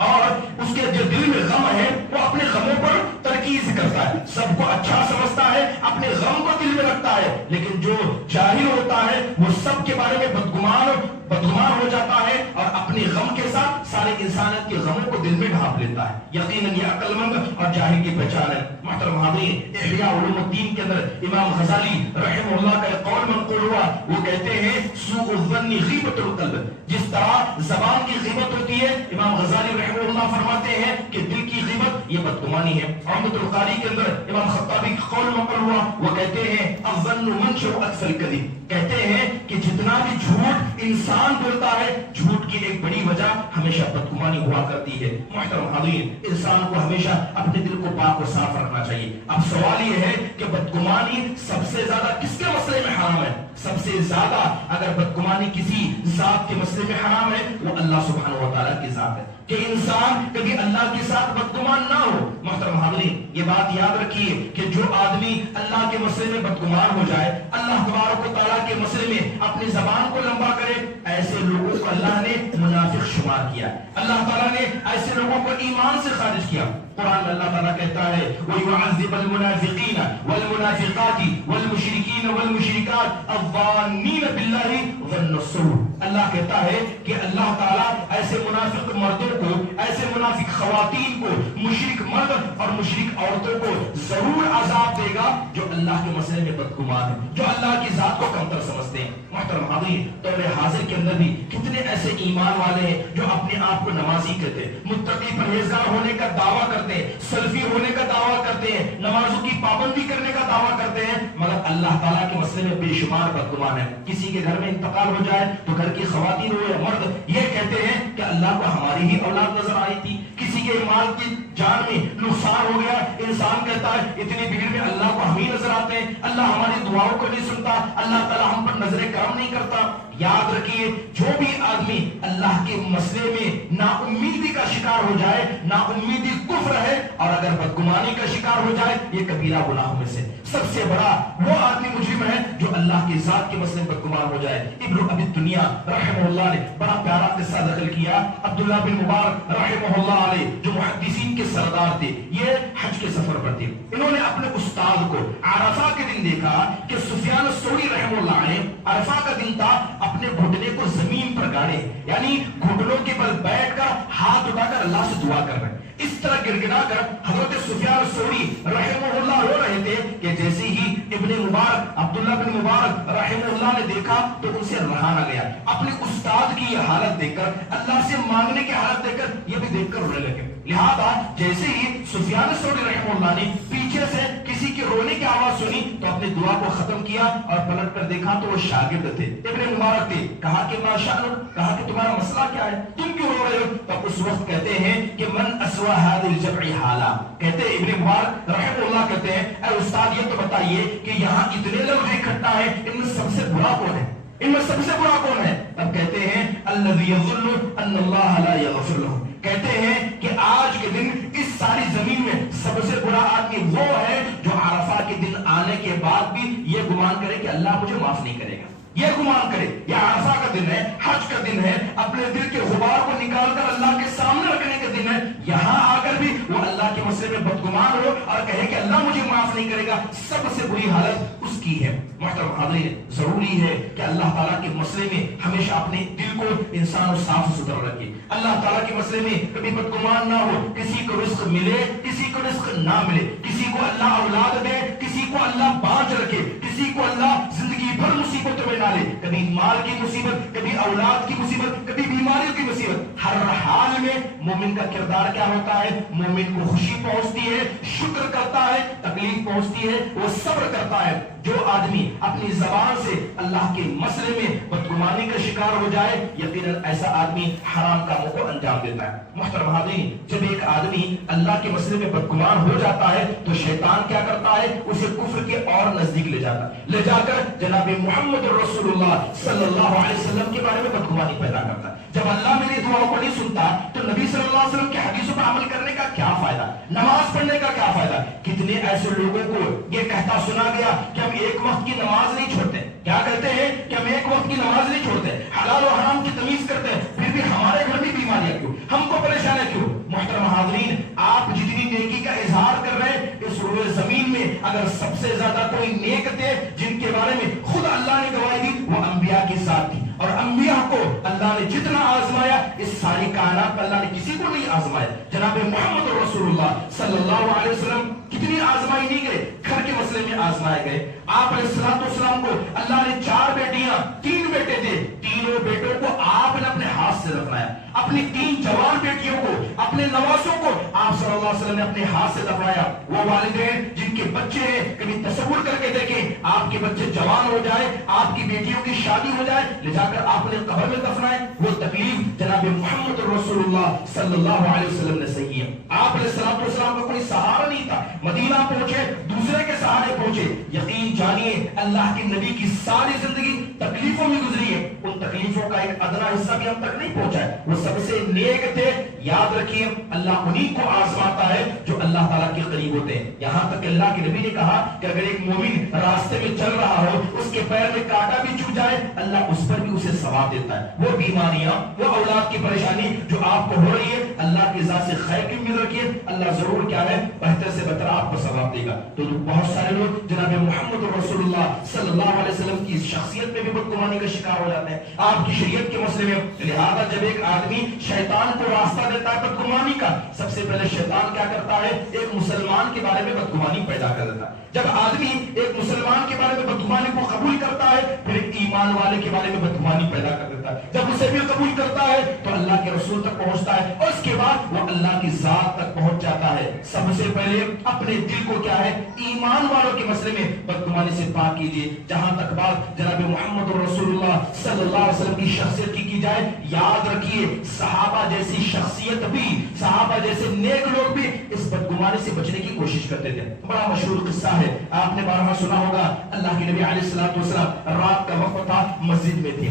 اور اس کے جو دل میں غم ہے وہ اپنے غموں پر ترکیز کرتا ہے. سب کو اچھا سمجھتا ہے, اپنے غم کو دل میں رکھتا ہے. لیکن جو جاہل ہوتا ہے وہ سب کے بارے میں بدگمان ہو جاتا ہے اور اپنے غم کے ساتھ سارے انسانیت کے غموں کو دل میں ڈھانپ لیتا ہے. یقیناً یہ عقل مند اور جاہل کی پہچان ہے. محترم حاضرین, احیاء علوم الدین کے اندر امام غزالی رحمہ اللہ کا ایک قول منقول ہوا. وہ کہتے ہیں سوء الظن غیبت القلب. جس طرح زبان کی غیبت ہوتی ہے, امام غزالی رحمہ اللہ فرماتے ہیں کہ دل کی غیبت یہ بدگمانی ہے. عمدۃ القاری کے اندر امام خطابی کا قول منقول ہوا. وہ کہتے ہیں الظن منشأ اکثر الکذب. کہتے ہیں کہ جتنا بھی جھوٹ انسان بولتا ہے, جھوٹ کی ایک بڑی وجہ ہمیشہ بدگمانی ہوا کرتی ہے. محترم حاضرین, انسان کو ہمیشہ اپنے دل کو پاک و صاف رکھنا چاہیے. اب سوال یہ ہے کہ بدگمانی سب سے زیادہ کس کے مسئلے میں حرام ہے؟ سب سے زیادہ اگر بدگمانی کسی ذات کے مسئلے میں حرام ہے وہ اللہ سبحانہ و تعالیٰ کی ذات ہے, کہ انسان کبھی اللہ کے ساتھ بدگمان نہ ہو. محترم حاضرین, یہ بات یاد رکھیے کہ جو آدمی اللہ کے مسئلے میں بدگمان ہو جائے, اللہ تبارک و تعالیٰ کے مسئلے میں اپنی زبان کو لمبا کرے, ایسے لوگوں کو اللہ نے منافق شمار کیا. اللہ تعالیٰ نے ایسے لوگوں کو ایمان سے خارج کیا. قرآن میں اللہ تعالیٰ کہتا ہے وَيُعَذِّبَ الْمُنَافِقِينَ وَالْمُنَافِقَاتِ وَالْمُشْرِكِينَ وَالْمُشْرِكَاتِ الظَّانِّينَ بِاللَّهِ ظَنَّ السُّوءِ. اللہ کہتا ہے کہ اللہ تعالیٰ ایسے منافق مردوں کو, ایسے منافق خواتین کو, مشرک مرد اور مشرک عورتوں کو ضرور عذاب دے گا جو اللہ کے مسئلے میں بدگمان ہیں, جو اللہ کی ذات کو کمتر سمجھتے ہیں. محترم حاضرین, دور حاضر کے اندر بھی کتنے ایسے ایمان والے ہیں جو اپنے آپ کو نمازی کہتے ہیں, متقی پرہیزگار ہونے کا دعویٰ کرتے ہیں, سلفی ہونے کا دعویٰ کرتے ہیں, نمازوں کی پابندی کرنے کا دعویٰ کرتے ہیں, مگر اللہ تعالیٰ کے مسئلے میں بے شمار بدگمان ہے. کسی کے گھر میں انتقال ہو جائے تو گھر کی خواتین ہو یا مرد یہ کہتے ہیں کہ اللہ کو ہماری ہی اولاد نظر آئی تھی. کسی کے مال کی جان میں نقصان ہو گیا, انسان کہتا ہے اتنی بھیڑ میں اللہ کو ہم ہی نظر آتے ہیں, اللہ ہماری دعاؤں کو نہیں سنتا, اللہ تعالیٰ ہم پر نظر کرم نہیں کرتا. یاد رکھیے, جو بھی آدمی اللہ کے مسئلے میں نا امیدی کا شکار ہو جائے, نا امیدی کفر ہے, اور اگر بدگمانی کا شکار ہو جائے یہ کبیرہ گناہوں میں سے سب سے بڑا وہ آدمی مجرم ہے جو اللہ کی ذات کے مسئلے میں بدگمان ہو جائے. ابن ابی دنیا رحمہ اللہ نے بڑا پیارا قصہ دخل کیا. عبداللہ بن مبارک رحمہ اللہ علیہ جو محدثین کے سردار تھے, یہ حج کے سفر پر تھے. انہوں نے اپنے استاد کو عرفہ کے دن دیکھا کہ سفیان الثوری رحمہ اللہ علیہ, عرفہ کا دن تھا, اپنے گھٹنے کو زمین پر گاڑے, یعنی گھٹنوں کے بل بیٹھ کر ہاتھ اٹھا کر اللہ سے دعا کر رہے. اس طرح گڑگڑا کر حضرت سفیان الثوری رحمہ اللہ رو رہے تھے کہ جیسے ہی ابن مبارک عبداللہ بن مبارک رحمہ اللہ نے دیکھا تو ان سے رہا نہ گیا. اپنے استاد کی یہ حالت دیکھ کر, اللہ سے مانگنے کی حالت دیکھ کر یہ بھی دیکھ کر رونے لگے. لہذا جیسے ہی سفیان الثوری رحمہ اللہ نے پیچھے سے کسی کے رونے کی آواز سنی تو اپنی دعا کو ختم کیا اور پلٹ کر دیکھا تو وہ شاگرد تھے, ابن مبارک تھے. کہا کہ ما شأنک, کہا کہ تمہارا مسئلہ کیا ہے, تم کیوں رو رہے ہو؟ تو اس وقت کہتے ہیں کہ من اسوا هذا الجمع حالا, کہتے ہیں ابن مبارک رحمہ اللہ کہتے ہیں اے استاد یہ تو بتائیے کہ یہاں اتنے لوگ اکٹھا ہیں, ان میں سب سے برا کون ہے, ان میں سب سے برا کون ہے؟ تب کہتے ہیں الذی یظن ان اللہ لا یغفر له, کہتے ہیں کہ آج کے دن اس ساری زمین میں سب سے برا آدمی وہ ہے جو عرفہ کے دن آنے کے بعد بھی یہ گمان کرے کہ اللہ مجھے معاف نہیں کرے گا. یہ گمان کرے, یہ عرفہ کا دن ہے, حج کا دن ہے, اپنے دل کے غبار کو نکال کر اللہ کے سامنے رکھنے کا دن ہے, یہاں آ کر بھی وہ اللہ کے مسئلے میں بدگمان ہو اور کہے کہ اللہ مجھے معاف نہیں کرے گا. سب سے بری حالت اس کی ہے. محترم حاضرین, ضروری ہے کہ اللہ تعالیٰ کے مسئلے میں ہمیشہ اپنے دل کو انسان صاف ستھرا رکھے. اللہ تعالیٰ کے مسئلے میں کبھی بدگمان نہ ہو. کسی کو رزق ملے, کسی کو رزق نہ ملے, کسی کو اللہ اولاد دے, کسی کو اللہ باج رکھے, کسی کو اللہ زندگی بھر مصیبتوں میں ڈالے، کبھی مال کی مصیبت، کبھی اولاد کی مصیبت، کبھی بیماریوں کی مصیبت، ہر حال میں مومن کا کردار کیا ہوتا ہے؟ مومن کو خوشی پہنچتی ہے، شکر کرتا ہے، تکلیف پہنچتی ہے وہ صبر کرتا ہے۔ جو آدمی اپنی زبان سے اللہ کے مسئلے میں بدگمانی کا شکار ہو جائے، یقیناً ایسا آدمی حرام کاموں کو انجام دیتا ہے۔ محترم حاضرین، جب ایک آدمی اللہ کے مسئلے میں بدگمان ہو جاتا ہے تو شیطان کیا کرتا ہے؟ اسے کفر کے اور نزدیک لے جاتا ہے، لے جا کر جناب محمد رسول اللہ صلی اللہ علیہ وسلم کے بارے میں بدگمانی پیدا کرتا ہے۔ جب اللہ میری دعاؤں کو نہیں سنتا تو نبی صلی اللہ علیہ وسلم کے حدیثوں پر عمل کرنے کا کیا فائدہ؟ نماز پڑھنے کا کیا فائدہ؟ کتنے ایسے لوگوں کو یہ کہتا سنا گیا کہ ہم ایک وقت کی نماز نہیں چھوڑتے۔ کیا کہتے ہیں؟ کہ ہم ایک وقت کی نماز نہیں چھوڑتے، حلال و حرام کی تمیز کرتے ہیں، پھر بھی ہمارے گھر میں بیماریاں کیوں؟ ہم کو پریشانیاں کیوں؟ محترم حاضرین، آپ جتنی نیکی کا اظہار کر رہے ہیں، اس روئے زمین میں اگر سب سے زیادہ کوئی نیک تھے جن کے بارے میں خود اللہ نے گواہی دی، وہ انبیاء کے ساتھ تھی۔ اور انبیاء کو اللہ نے جتنا آزمایا، اس ساری کائنات میں اللہ نے کسی کو نہیں آزمایا۔ جناب محمد رسول اللہ صلی اللہ علیہ وسلم کتنی آزمائی نہیں گئے، گھر کے مسئلے میں آزمائے گئے۔ آپ علیہ السلام کو اللہ نے 4 بیٹیاں 3 بیٹے تھے، تینوں بیٹوں کو آپ نے اپنے ہاتھ سے دفنایا۔ اپنی 3 جوان بیٹیوں کو، اپنے نوازوں کو آپ صلی اللہ علیہ وسلم نے اپنے ہاتھ سے دفنایا۔ وہ والدین جن کے بچے ہیں، کبھی تصور کر کے دیکھیں آپ کے بچے جوان ہو جائے، آپ کی بیٹیوں کی شادی ہو جائے، لے جا کر آپ نے قبر میں دفنائے، وہ تکلیف جناب محمد رسول اللہ صلی اللہ علیہ وسلم نے سہی ہے۔ آپ علیہ السلام کا کوئی سہارا نہیں تھا، مدینہ پہنچے، دوسرے کے سہارے پہنچے۔ یقین جانیے اللہ کے نبی کی ساری زندگی تکلیفوں میں گزری ہے، ان تکلیفوں کا ایک ادنا حصہ بھی ہم تک نہیں پہنچا ہے۔ وہ سب سے نیک تھے۔ یاد رکھیے اللہ انہیں کو آزماتا ہے جو اللہ تعالیٰ کے قریب ہوتے ہیں۔ یہاں تک کہ اللہ کے نبی نے کہا کہ اگر ایک مومن راستے میں چل رہا ہو، اس کے پیر میں کانٹا بھی چبھ جائے، اللہ اس پر بھی اسے ثواب دیتا ہے۔ وہ بیماریاں، وہ اولاد کی پریشانی جو آپ کو ہو رہی ہے، اللہ کی ذات سے خیر کی امید رکھیے، اللہ ضرور کیا ہے بہتر سے بہتر آپ کو ثواب دے گا۔ تو بہت سارے لوگ جناب محمد رسول اللہ صلی اللہ علیہ وسلم کی شخصیت میں بھی بدگمانی کا شکار ہو جاتے ہیں، آپ کی شریعت کے مسئلے میں۔ لہذا جب ایک آدمی شیطان کو راستہ دیتا ہے بدگمانی کا، سب سے پہلے شیطان کیا کرتا ہے؟ ایک مسلمان کے بارے میں بدگمانی پیدا کر دیتا ہے۔ جب آدمی ایک مسلمان کے بارے میں بدگمانی کو قبول کرتا ہے، پھر ایک ایمان والے کے بارے میں بدگمانی پیدا کر دیتا ہے۔ جب اسے بھی قبول کرتا ہے تو اللہ کے رسول تک پہنچتا ہے، اور اس کے بعد وہ اللہ کی ذات تک پہنچ جاتا ہے۔ سب سے پہلے اپنے دل کو کیا ہے؟ ایمان والوں کے مسئلے میں بدگمانی سے پاک کیجیے۔ جہاں تک بات جناب محمد رسول اللہ صلی اللہ علیہ وسلم کی شخصیت کی جائے، یاد رکھیے صحابہ جیسی شخصیت بھی، صحابہ جیسے نیک لوگ بھی اس بدگمانی سے بچنے کی کوشش کرتے تھے۔ بڑا مشہور قصہ ہے، آپ نے بارہا سنا ہوگا۔ اللہ کے نبی علیہ السلام رات کا وقت تھا، مسجد میں تھے،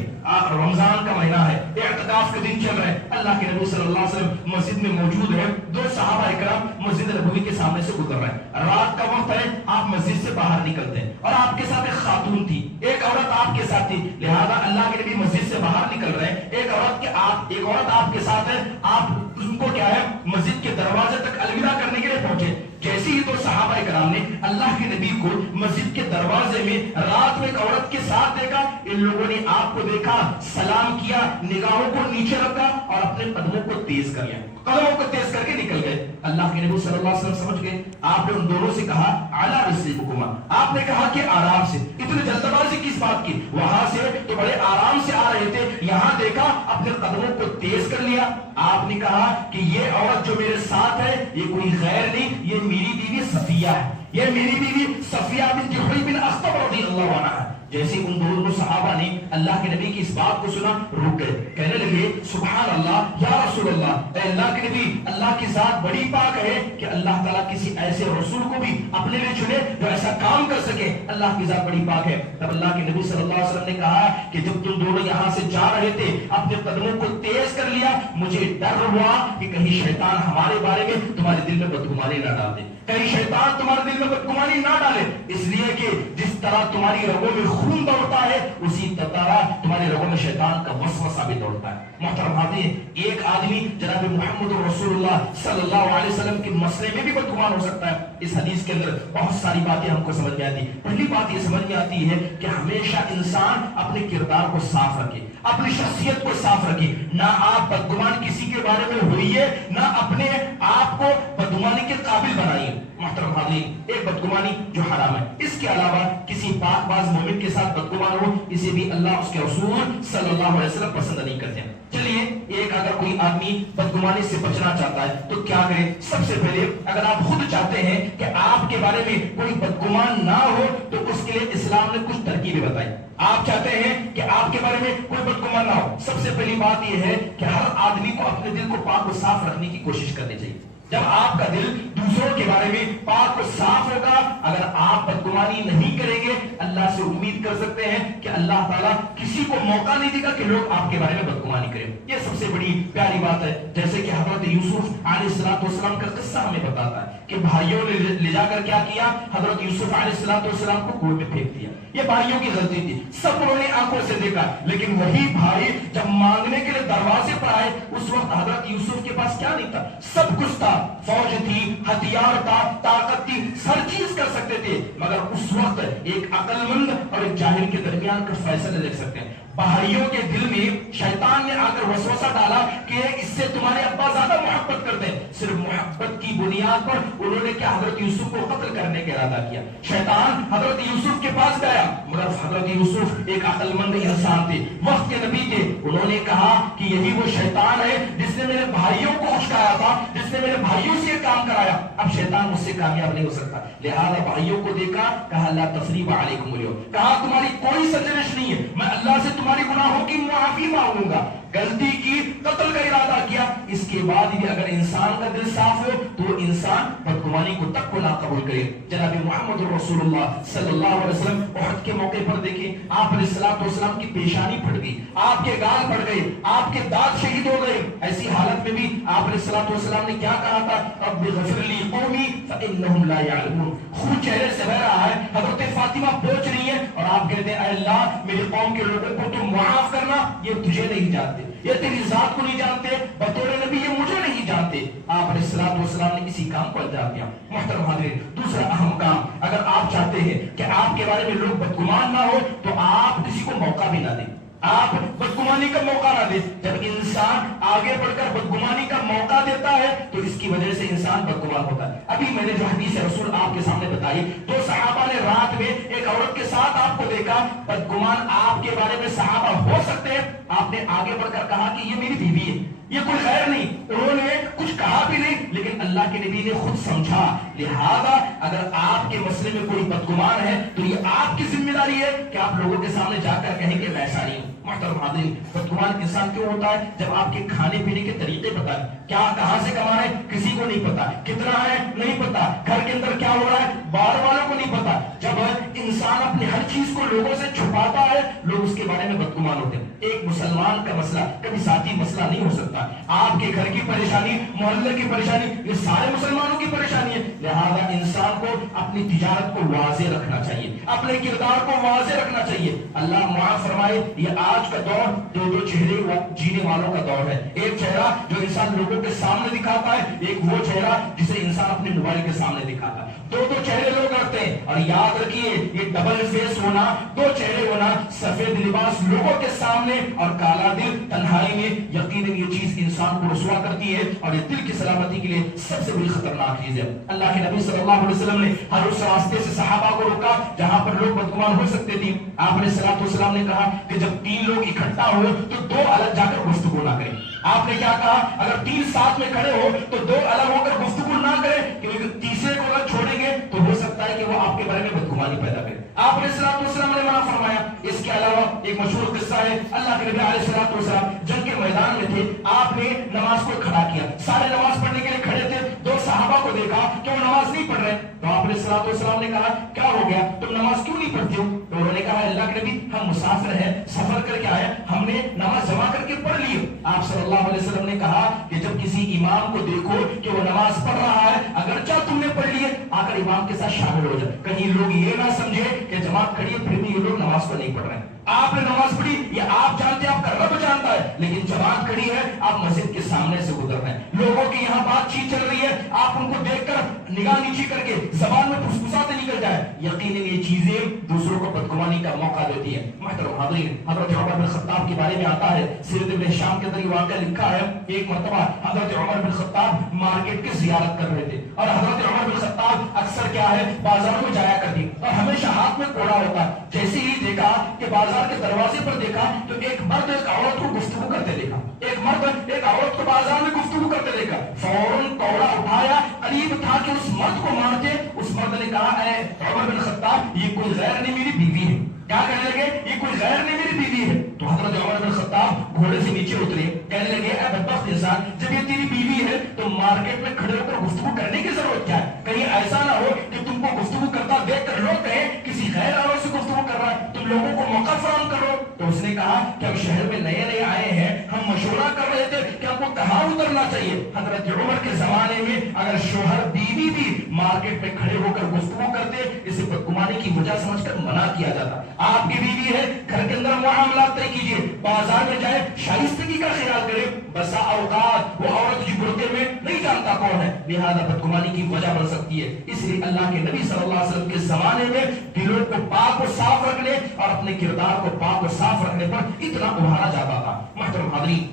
رمضان کا مہینہ ہے، اعتکاف کے دن چل رہے ہیں، اللہ کے نبی صلی اللہ علیہ وسلم مسجد میں موجود ہے۔ 2 صحابہ اکرام مسجد نبوی کے سامنے سے گزر رہے ہیں، رات کا وقت ہے، آپ مسجد سے باہر نکلتے ہیں اور آپ کے ساتھ ایک خاتون تھی، ایک عورت آپ کے ساتھ تھی۔ لہذا اللہ کے نبی مسجد سے باہر نکل رہے ہیں، ایک عورت آپ کے ساتھ ہے، آپ ان کو کیا ہے مسجد کے دروازے تک الوداع کرنے کے لیے پہنچے۔ جیسے ہی 2 صحابہ کرام نے اللہ کے نبی کو مسجد کے دروازے میں رات میں ایک عورت کے ساتھ دیکھا، ان لوگوں نے آپ کو دیکھا، سلام کیا، نگاہوں کو نیچے رکھا اور اپنے قدموں کو تیز کر لیا، قدموں کو تیز کر کے نکل گئے۔ اللہ کے نبی صلی اللہ علیہ وسلم سمجھ گئے، آپ نے ان دونوں سے کہا اعلیٰ رسلکما، آپ نے کہا کہ آرام سے، اتنی جلد بازی کس بات کی؟ وہاں سے تو بڑے آرام سے آ رہے تھے، یہاں دیکھا اپنے قدموں کو تیز کر لیا۔ آپ نے کہا کہ یہ عورت جو میرے ساتھ ہے یہ کوئی غیر نہیں، یہ میری بیوی صفیہ ہے، یہ میری بیوی صفیہ بنت حیی بن اخطب رضی اللہ عنہا ہے۔ جیسے ان دونوں صحابہ نے اللہ کے نبی کی اس بات کو سنا، رک گئے، کہنے لگے سبحان اللہ یا رسول اللہ، اے اللہ کے نبی، اللہ کی ذات بڑی پاک ہے کہ اللہ تعالیٰ کسی ایسے رسول کو بھی اپنے لیے چنے جو ایسا کام کر سکے، اللہ کی ذات بڑی پاک ہے۔ تب اللہ کے نبی صلی اللہ علیہ وسلم نے کہا کہ جب تم دونوں یہاں سے جا رہے تھے اپنے قدموں کو تیز کر لیا، مجھے ڈر ہوا کہ کہیں شیطان ہمارے بارے میں تمہارے دل میں بدگمانی نہ ڈال دے، کہیں شیطان تمہارے دل میں بدگمانی نہ ڈالے، اس لیے کہ جس طرح تمہاری رگوں میں خون دوڑتا ہے اسی طرح تمہارے رگوں میں شیطان کا وسوسہ بھی دوڑتا ہے۔ محترم حاضرین، ایک آدمی جناب محمد رسول اللہ صلی اللہ علیہ وسلم کے مسئلے میں بھی بدگمان ہو سکتا ہے۔ اس حدیث کے اندر بہت ساری باتیں ہم کو سمجھ میں آتی۔ پہلی بات یہ سمجھ میں آتی ہے کہ ہمیشہ انسان اپنے کردار کو صاف رکھے، اپنی شخصیت کو صاف رکھے، نہ آپ بدگمان کسی کے بارے میں ہوئیے، نہ اپنے آپ کو بدگمانی کے قابل بنائیے۔ محترم حاضرین، ایک بدگمانی جو حرام ہے، اس کے علاوہ کسی پاک باز مومن کے ساتھ بدگمان ہو، اسے بھی اللہ اس کے رسول صلی اللہ علیہ وسلم پسند نہیں کرتے ہیں۔ چلیے، ایک اگر کوئی آدمی بدگمانی سے بچنا چاہتا ہے تو کیا کرے؟ سب سے پہلے اگر آپ خود چاہتے ہیں کہ آپ کے بارے میں کوئی بدگمان نہ ہو تو اس کے لیے اسلام نے کچھ ترکیبیں بتائی۔ آپ چاہتے ہیں کہ آپ کے بارے میں کوئی بدگمان نہ ہو، سب سے پہلی بات یہ ہے کہ ہر آدمی کو اپنے دل کو پاک و صاف رکھنے کی کوشش کرنی چاہیے۔ جب آپ کا دل دوسروں کے بارے میں پاک و صاف ہوگا، اگر آپ بدگمانی نہیں کریں گے، اللہ سے امید کر سکتے ہیں کہ اللہ تعالیٰ کسی کو موقع نہیں دے گا کہ لوگ آپ کے بارے میں بدگمانی کریں۔ یہ سب سے بڑی پیاری بات ہے، جیسے کہ حضرت یوسف علیہ السلام کا قصہ ہمیں بتاتا ہے کہ بھائیوں نے لے جا کر کیا کیا؟ حضرت یوسف علیہ السلام کو کنویں میں پھینک دیا۔ یہ بھائیوں کی غلطی تھی، سب انہوں نے آنکھوں سے دیکھا، لیکن وہی بھائی جب مانگنے کے لیے دروازے پر آئے، اس وقت حضرت یوسف کے پاس کیا نہیں تھا؟ سب کچھ تھا، فوج تھی، ہتھیار تھا، طاقت تھی، ہر چیز کر سکتے تھے، مگر اس وقت ایک عقل مند اور ایک جاہل کے درمیان کا فیصلہ دیکھ سکتے ہیں۔ بھائیوں کے دل میں شیطان نے آ کر وسوسہ ڈالا کہ اس سے تمہارے ابا زیادہ محبت کرتے ہیں۔ صرف محبت کی بنیاد پر انہوں نے کیا؟ حضرت یوسف کو قتل کرنے کا ارادہ کیا۔ شیطان حضرت یوسف کے پاس گیا، مگر حضرت یوسف ایک عقل مند انسان تھے، وقت کے نبی تھے۔ انہوں نے کہا کہ یہی وہ شیطان ہے جس نے میرے بھائیوں کو اچکایا تھا، جس نے میرے بھائیوں سے یہ کام کرایا، اب شیطان مجھ سے کامیاب نہیں ہو سکتا۔ لہذا بھائیوں کو دیکھا، کہا لا تثریب علیکم اليوم، کہا تمہاری کوئی سرزنش نہیں ہے، میں اللہ سے تمہاری گناہوں کی معافی مانگوں گا۔ غلطی کی، قتل کا ارادہ کیا، اس کے بعد بھی اگر انسان کا دل صاف ہو تو انسان بدگمانی کو تک کو نہ قبول کرے۔ جناب محمد رسول اللہ صلی اللہ علیہ وسلم احد کے موقع پر دیکھیں، آپ علیہ السلام کی پیشانی پھٹ گئی، آپ کے گال پھٹ گئے، آپ کے دانت شہید ہو گئے۔ ایسی حالت میں بھی آپ علیہ السلام نے کیا کہا تھا؟ رب اغفر لی قومی فانہم لا یعلمون۔ خون چہرے سے بہ رہا ہے، حضرت فاطمہ پہنچ رہی ہے اور آپ کہتے ہیں اے اللہ میری قوم کے لوگوں کو تو معاف کرنا، یہ تجھے نہیں جانتے، یہ تیری ذات کو نہیں جانتے، بطور نبی یہ مجھے نہیں جانتے۔ آپ علیہ السلام نے کسی کام کو انجام دیا۔ محترم حاضرین، دوسرا اہم کام، اگر آپ چاہتے ہیں کہ آپ کے بارے میں لوگ بدگمان نہ ہو تو آپ کسی کو موقع بھی نہ دیں، آپ بدگمانی کا موقع نہ دیں۔ جب انسان آگے بڑھ کر بدگمانی کا موقع دیتا ہے تو اس کی وجہ سے انسان بدگمان ہوتا ہے۔ ابھی میں نے جو حدیث رسول آپ کے سامنے بتائی، دو صحابہ نے رات میں ایک عورت کے ساتھ آپ کو دیکھا، بدگمان آپ کے بارے میں صحابہ ہو سکتے ہیں، آپ نے آگے بڑھ کر کہا کہ یہ میری بیوی ہے، یہ کوئی خیر نہیں، انہوں نے کچھ کہا بھی نہیں، لیکن اللہ کے نبی نے خود سمجھا۔ لہذا اگر آپ کے مسئلے میں کوئی بدگمان ہے تو یہ آپ کی ذمہ داری ہے کہ آپ لوگوں کے سامنے جا کر کہیں کہ میں ایسا نہیں ہوں۔ محترم حاضرین، بدگمان انسان کیوں ہوتا ہے؟ جب آپ کے کھانے پینے کے طریقے بتائیں، کیا کہاں سے کما رہے ہیں کسی کو نہیں پتا، کتنا ہے نہیں پتا، گھر کے اندر کیا ہو رہا ہے باہر والوں کو نہیں پتا۔ جب انسان اپنی ہر چیز کو لوگوں سے چھپاتا ہے، لوگ اس کے بارے میں بدگمان ہوتے ہیں۔ ایک مسلمان کا مسئلہ کبھی ذاتی مسئلہ نہیں ہو سکتا، آپ کے گھر کی پریشانی، محلے کی پریشانی، یہ سارے مسلمانوں کی پریشانی ہے۔ لہذا انسان کو اپنی تجارت کو واضح رکھنا چاہیے، اپنے کردار کو واضح رکھنا چاہیے۔ اللہ معاف فرمائے، یہ آج کا دور دو چہرے جینے والوں کا دور ہے۔ ایک چہرہ جو انسان لوگوں کے سامنے دکھاتا ہے، ایک وہ چہرہ جسے انسان اپنے موبائل کے سامنے دکھاتا ہے۔ دو چہرے لوگ رکھتے ہیں، اور یاد رکھیے یہ ڈبل فیس ہونا، دو چہرے ہونا، سفید لباس لوگوں کے سامنے اور کالا دل تنہائی میں، یقیناً یہ چیز انسان کو رسوا کرتی ہے اور یہ دل کی سلامتی کے لیے سب سے بڑی خطرناک چیز ہے۔ اللہ کے نبی صلی اللہ علیہ وسلم نے ہر اس راستے سے صحابہ کو روکا جہاں پر لوگ بدگمان ہو سکتے تھے۔ آپ علیہ السلام نے کہا کہ جب تین لوگ اکٹھا ہو تو دو الگ جا کر گفتگو نہ کریں۔ آپ نے کیا کہا؟ اگر تین ساتھ میں کھڑے ہو تو دو الگ ہو کر گفتگو نہ کریں، کیونکہ تیسرے کو اگر چھوڑیں گے تو ہو سکتا ہے کہ وہ آپ کے بارے میں بدگمانی پیدا کرے۔ آپ علیہ السلام نے منع فرمایا۔ اس کے علاوہ ایک مشہور قصہ ہے، اللہ کے نبی علیہ السلام جنگ کے میدان میں تھے، آپ نے نماز کو کھڑا کیا، سارے نماز پڑھنے کے لیے کھڑے تھے، دو صحابہ کو دیکھا کہ وہ نماز نہیں پڑھ رہے، تو آپ علیہ السلام نے کہا کیا ہو گیا، تم نماز کیوں نہیں پڑھتے ہو؟ تو انہوں نے کہا اللہ کے نبی ہم مسافر ہیں، سفر کر کے آئے، ہم نے نماز جمع کر کے پڑھ لی۔ آپ صلی اللہ علیہ وسلم نے کہا کہ جب کسی امام کو دیکھو کہ وہ نماز پڑھ رہا ہے، اگرچہ تم نے پڑھ لی ہے، آ کر امام کے ساتھ شامل ہو جائے، کہیں لوگ یہ نہ سمجھے کہ جماعت کھڑی ہے پھر بھی یہ لوگ نماز کو نہیں پڑھ رہے ہیں۔ آپ نے نماز پڑھی، یہ آپ جانتے ہیں، آپ کا رب جانتا ہے، لیکن جماعت کھڑی ہے، آپ مسجد کے سامنے سے گزر رہے ہیں، لوگوں کی یہاں بات چیت چل رہی ہے، آپ ان کو دیکھ کر نگاہ نیچی کر کے زبان میں پھسپھساتے نکل جائے، یقیناً یہ چیزیں دوسروں کو بدگمانی کا موقع دیتی ہے۔ محترم حاضرین، حضرت عمر بن خطاب کے بارے میں آتا ہے، سیرت ابن ہشام کے اندر یہ واقعہ لکھا ہے، ایک مرتبہ حضرت عمر بن خطاب مارکیٹ کی زیارت کر رہے تھے، اور حضرت عمر بن خطاب اکثر کیا ہے بازاروں میں جایا کرتی اور ہمیشہ ہاتھ میں کوڑا ہوتا۔ جیسے ہی دیکھا کہ بازار کے دروازے پر دیکھا تو ایک مرد ایک عورت کو گفتگو کرتے دیکھا، ایک مرد ایک عورت کو بازار میں گفتگو کرتے دیکھا، فوراً کوڑا اٹھایا، قریب تھا کہ اس مرد کو مار دے۔ اس مرد نے کہا، اے عمر بن خطاب، یہ کوئی غیر نہیں میری بیوی ہے۔ کیا کہنے لگے؟ یہ کوئی غیر نہیں میری بیوی ہے۔ تو حضرت عمر بن خطاب گھوڑے سے نیچے اترے، کہنے لگے، اے بدبخت انسان، جب یہ تیری بیوی ہے تو مارکیٹ میں کھڑے ہو کر گفتگو کرنے کی ضرورت کیا ہے؟ کہیں ایسا نہ ہو کہ تم کو گفتگو کرتا دیکھ کر لوگ کہیں کسی غیر عورت سے گفتگو کر رہا ہے، تم لوگوں کو موقع فراہم کرو۔ تو اس نے کہا کہ ہم شہر میں نئے نئے آئے ہیں، ہم مشورہ کر رہے تھے کہ ہم کو کہاں اترنا چاہیے۔ حضرت عمر کے زمانے میں اگر شوہر بیوی بھی مارکیٹ میں کھڑے ہو کر گفتگو کرتے، اسے بدگمانی کی وجہ سمجھ کر منع کیا جاتا۔ آپ کی بیوی ہے، گھر کے اندر معاملات طے کیجیے، بازار میں جائے شائستگی کا خیال کرے۔ بسا اوقات وہ عورت جو برقعے میں نہیں جانتا کون ہے، لہذا بدگمانی کی وجہ بن سکتی ہے۔ اس لیے اللہ کے نبی صلی اللہ علیہ وسلم کے زمانے میں دلوں کو پاک اور صاف رکھنے اور اپنے کردار کو پاک اور صاف رکھنے پر اتنا ابھارا جاتا تھا۔ محترم حاضرین،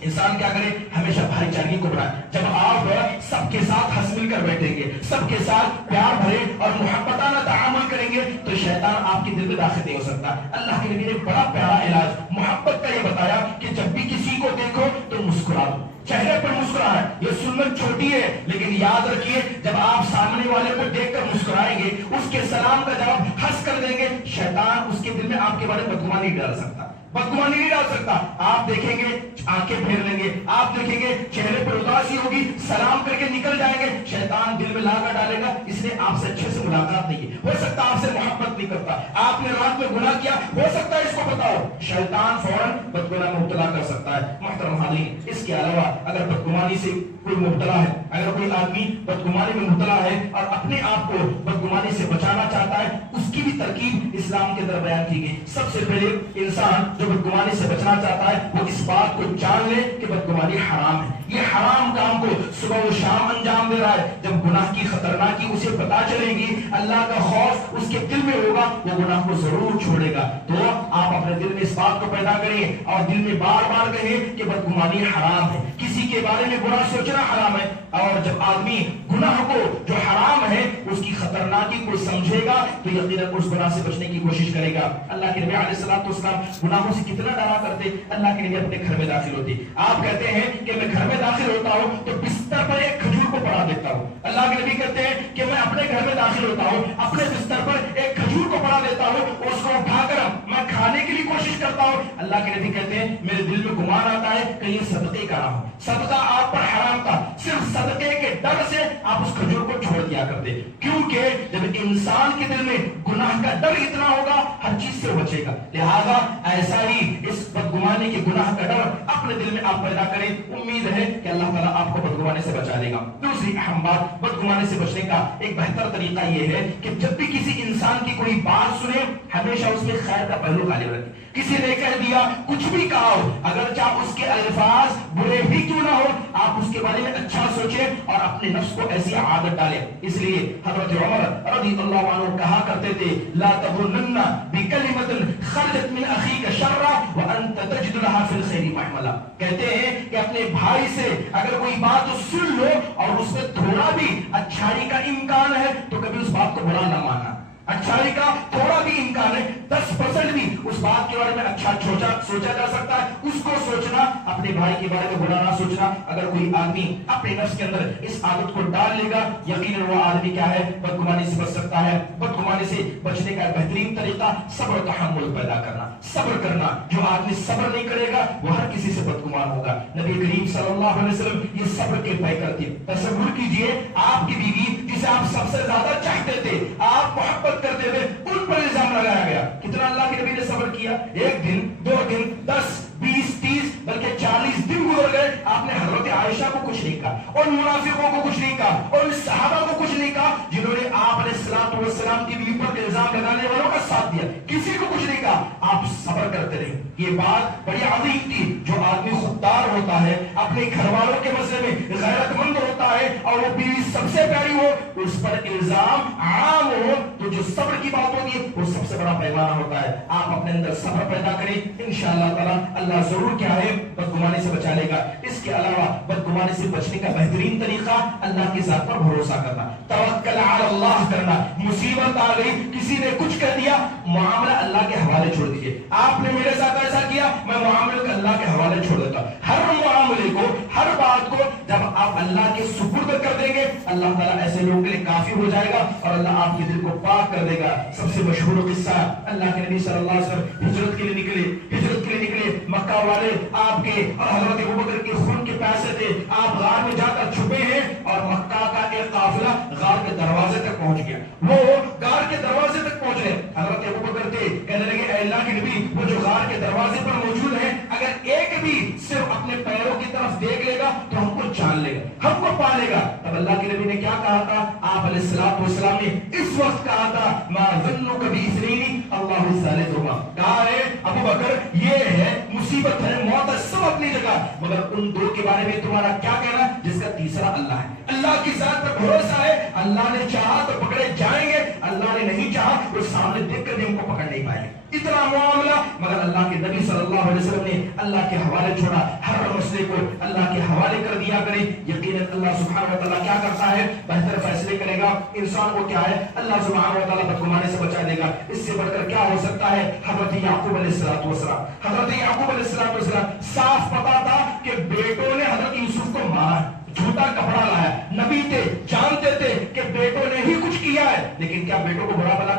انسان کیا کرے؟ ہمیشہ بھائی چارگی کو بڑھائے۔ جب آپ سب کے ساتھ ہنس مل کر بیٹھیں گے، سب کے ساتھ پیار بھرے اور محبتانہ تعامل کریں گے تو شیطان آپ کے دل میں داخل نہیں ہو سکتا۔ اللہ کے نبی نے بڑا پیارا علاج محبت کا یہ بتایا کہ جب بھی کسی کو دیکھو تو مسکرا دو، چہرے پر مسکرانا۔ یہ سنت چھوٹی ہے لیکن یاد رکھیے، جب آپ سامنے والے کو دیکھ کر مسکرائیں گے، اس کے سلام کا جواب ہنس کر دیں گے، شیطان اس کے دل میں آپ کے بارے میں بدگمانی نہیں ڈال سکتا، بدگمانی نہیں ڈال سکتا۔ آپ دیکھیں گے آنکھیں پھیر لیں گے، آپ دیکھیں گے چہرے پر اداسی ہوگی، سلام کر کے نکل جائیں گے، شیطان دل میں لا کر ڈالے گا اس نے آپ سے اچھے سے ملاقات نہیں کی، ہو سکتا آپ سے محبت نہیں کرتا، آپ نے رات میں گناہ کیا، ہو سکتا ہے اس کو بتاؤ، شیطان فوراً بدگمانی میں مبتلا کر سکتا ہے۔ محترم حاضرین، اس کے علاوہ اگر بدگمانی سے کوئی مبتلا ہے، اگر کوئی آدمی بدگمانی میں مبتلا ہے اور اپنے آپ کو بدگمانی سے بچانا چاہتا ہے، اس کی بھی ترکیب اسلام کے اندر بیان کی گئی۔ سب سے پہلے انسان جو بدگمانی سے بچنا چاہتا ہے وہ اس بات کو جان لے کہ بدگمانی حرام ہے، یہ حرام کام کو صبح و شام انجام دے رہا ہے۔ جب گناہ کی خطرناکی اسے پتا چلے گی، اللہ کا خوف اس کے دل میں ہوگا، وہ گناہ کو ضرور چھوڑے گا۔ تو آپ اپنے دل میں اس بات کو پیدا کریں اور دل میں بار بار کہیں کہ بدگمانی حرام ہے، کسی کے بارے میں برا سوچنا حرام ہے۔ اور جب آدمی گناہ کو جو حرام ہے اس کی خطرناکی کو سمجھے گا تو یقیناً اس گناہ سے بچنے کی کوشش کرے گا۔ اللہ کے نبی علیہ الصلوۃ والسلام گناہوں سے کتنا ڈرا کرتے، اللہ کے نبی اپنے گھر میں داخل ہوتے، آپ کہتے ہیں کہ میں گھر میں داخل ہوتا ہوں تو بستر پر ایک کھجور کو پڑا دیتا ہوں۔ اللہ کے نبی کہتے ہیں کہ میں اپنے گھر میں داخل ہوتا ہوں، اپنے بستر پر ایک کھجور کو پڑا دیتا ہوں، اس کو اٹھا کر میں کھانے کے لیے کوشش کرتا ہوں۔ اللہ کے نبی کہتے ہیں میرے دل میں گمان آتا ہے کہیں صدقے کا نہ ہو، صدقہ آپ پر حرام تھا، صرف صدقے کے ڈر سے آپ اس کھجور کو چھوڑ دیا کرتے، کیونکہ جب انسان کے دل میں گناہ کا ڈر اتنا ہوگا ہر چیز سے بچے گا۔ لہذا ایسا ہی اس بدگمانی کے گناہ کا ڈر اپنے دل میں آپ پیدا کریں، امید ہے کہ اللہ تعالیٰ آپ کو بدگمانی سے بچا لے گا۔ دوسری اہم بات بدگمانی سے بچنے کا ایک بہتر طریقہ یہ ہے کہ جب بھی کسی انسان کی کوئی بات سنیں ہمیشہ اس میں خیر کا پہلو غالب رکھیں۔ کسی نے کہہ دیا، کچھ بھی کہا ہو، اگر چاہے اس کے الفاظ برے ہی کیوں نہ ہو، آپ اس کے بارے میں اچھا سوچیں اور اپنے نفس کو ایسی عادت ڈالیں۔ اس لیے حضرت عمر رضی اللہ عنہ کہا کرتے تھے، لا تظنن بکلمۃ خرجت من اخیک شرا وانت تجد لها فی الخیر محملا۔ کہتے ہیں کہ اپنے بھائی سے اگر کوئی بات سن لو اور اس میں تھوڑا بھی اچھائی کا امکان ہے تو کبھی اس بات کو برا نہ ماننا، اچھائی کا تھوڑا بھی امکان ہے، 10% بھی اس بات کے بارے میں اچھا سوچا جا سکتا ہے، اس کو سوچنا، اپنے بھائی کے بارے میں برا نہ سوچنا۔ اگر کوئی آدمی اپنے نفس کے اندر اس عادت کو ڈال لے گا یقیناً وہ آدمی کیا ہے، بدگمانی سے بچ سکتا ہے۔ بدگمانی سے بچنے کا بہترین طریقہ صبر و تحمل پیدا کرنا، صبر کرنا۔ جو آدمی صبر نہیں کرے گا وہ ہر کسی سے بدگمان ہوگا۔ نبی کریم صلی اللہ علیہ وسلم یہ صبر کے پیکر تھے۔ تصور کیجئے آپ کی بیوی جسے آپ سب سے زیادہ چاہتے تھے، آپ محبت کرتے تھے، ان پر الزام لگایا گیا، کتنا اللہ کے نبی نے صبر کیا؟ 1 دن 2 دن 10 20 30 بلکہ 40 دن گزر گئے، آپ نے حضرت عائشہ کو کچھ نہیں کہا، اور منافقوں کو کچھ نہیں کہا، اور صحابہ کو کچھ نہیں کہا جنہوں نے آپ علیہ الصلوۃ والسلام کی بیوی پر الزام لگانے والوں کا ساتھ دیا، کسی کو کچھ نہیں کہا، آپ صبر کرتے رہے۔ یہ بات بڑی عظیم تھی۔ جو آدمی خوددار ہوتا ہے، اپنے گھر والوں کے مسئلے میں غیرت مند ہوتا ہے اور وہ بیوی سب سے پیاری ہو، اس پر الزام عام ہو تو جو صبر کی بات ہوتی ہے وہ سب سے بڑا پیمانہ ہوتا ہے. آپ اپنے اندر صبر پیدا کریں, انشاءاللہ تعالی اللہ ضرور کیا ہے بدگمانی سے بچا لے گا. اس کے علاوہ بدگمانی سے بچنے کا بہترین طریقہ اللہ کی ذات پر بھروسہ کرنا, توکل علی اللہ کرنا. مصیبت آ گئی, کسی نے کچھ کہہ دیا, معاملہ اللہ کے حوالے چھوڑ دیجیے. آپ نے میرے ساتھ ایسا کیا, میں معاملے کو اللہ کے حوالے چھوڑ دیتا. ہر معاملے کو, ہر بات کو جب آپ اللہ کے سپرد کر دیں گے, اللہ تعالیٰ ایسے لوگوں کے لیے کافی ہو جائے گا اور اللہ آپ کے دل کو پاک کر دے گا. سب سے مشہور قصہ, اللہ کے نبی صلی اللہ علیہ وسلم ہجرت کے لیے نکلے. مکہ والے آپ کے اور حضرت ابوبکر کے خون کے پیاسے تھے. آپ غار میں جا کر چھپے ہیں اور مکہ کا ایک قافلہ غار کے دروازے تک پہنچ گیا. وہ غار کے دروازے تک پہنچے, حضرت ابوبکر تھے, کہنے لگے اے اللہ کے نبی, وہ جو غار کے دروازے پر موجود ہیں, اگر ایک بھی صرف اپنے پیروں کی طرف دیکھ لے گا تو ہم کو جان لے گا, ہم کو پا لے گا. تب اللہ کے نبی نے کیا کہا تھا, آپ علیہ الصلوۃ والسلام نے اس وقت کہا تھا ما ظنک باثنین اللہ ثالثہما. کہا ہے ابوبکر یہ ہے مصیبت ہے, موت ہے, سب اپنی جگہ, مگر ان دو کے بارے میں تمہارا کیا کہنا جس کا تیسرا اللہ ہے. اللہ کی ذات پر بھروسہ ہے, اللہ نے چاہا تو پکڑے جائیں گے, اللہ نے نہیں چاہا وہ سامنے دیکھ کر بھی ہم کو پکڑ نہیں پائے. اتنا معاملہ, مگر اللہ کے نبی صلی اللہ علیہ وسلم نے اللہ کے حوالے چھوڑا. ہر مسئلے کو اللہ کے حوالے کر دیا کریں. یقیناً اللہ سبحانہ و تعالیٰ کیا کرتا ہے, بہتر فیصلے کرے گا. انسان کو کیا ہے, اللہ سبحانہ و تعالیٰ بدگمانی سے بچا دے گا. اس سے بڑھ کر کیا ہو سکتا ہے. حضرت یعقوب علیہ السلام صاف پتا تھا کہ بیٹوں نے حضرت یوسف کو مارا, جھوٹا کپڑا لایا. نبی تھے, جانتے تھے کہ بیٹوں نے ہی کچھ کیا ہے, لیکن کیا بیٹوں کو برا بلا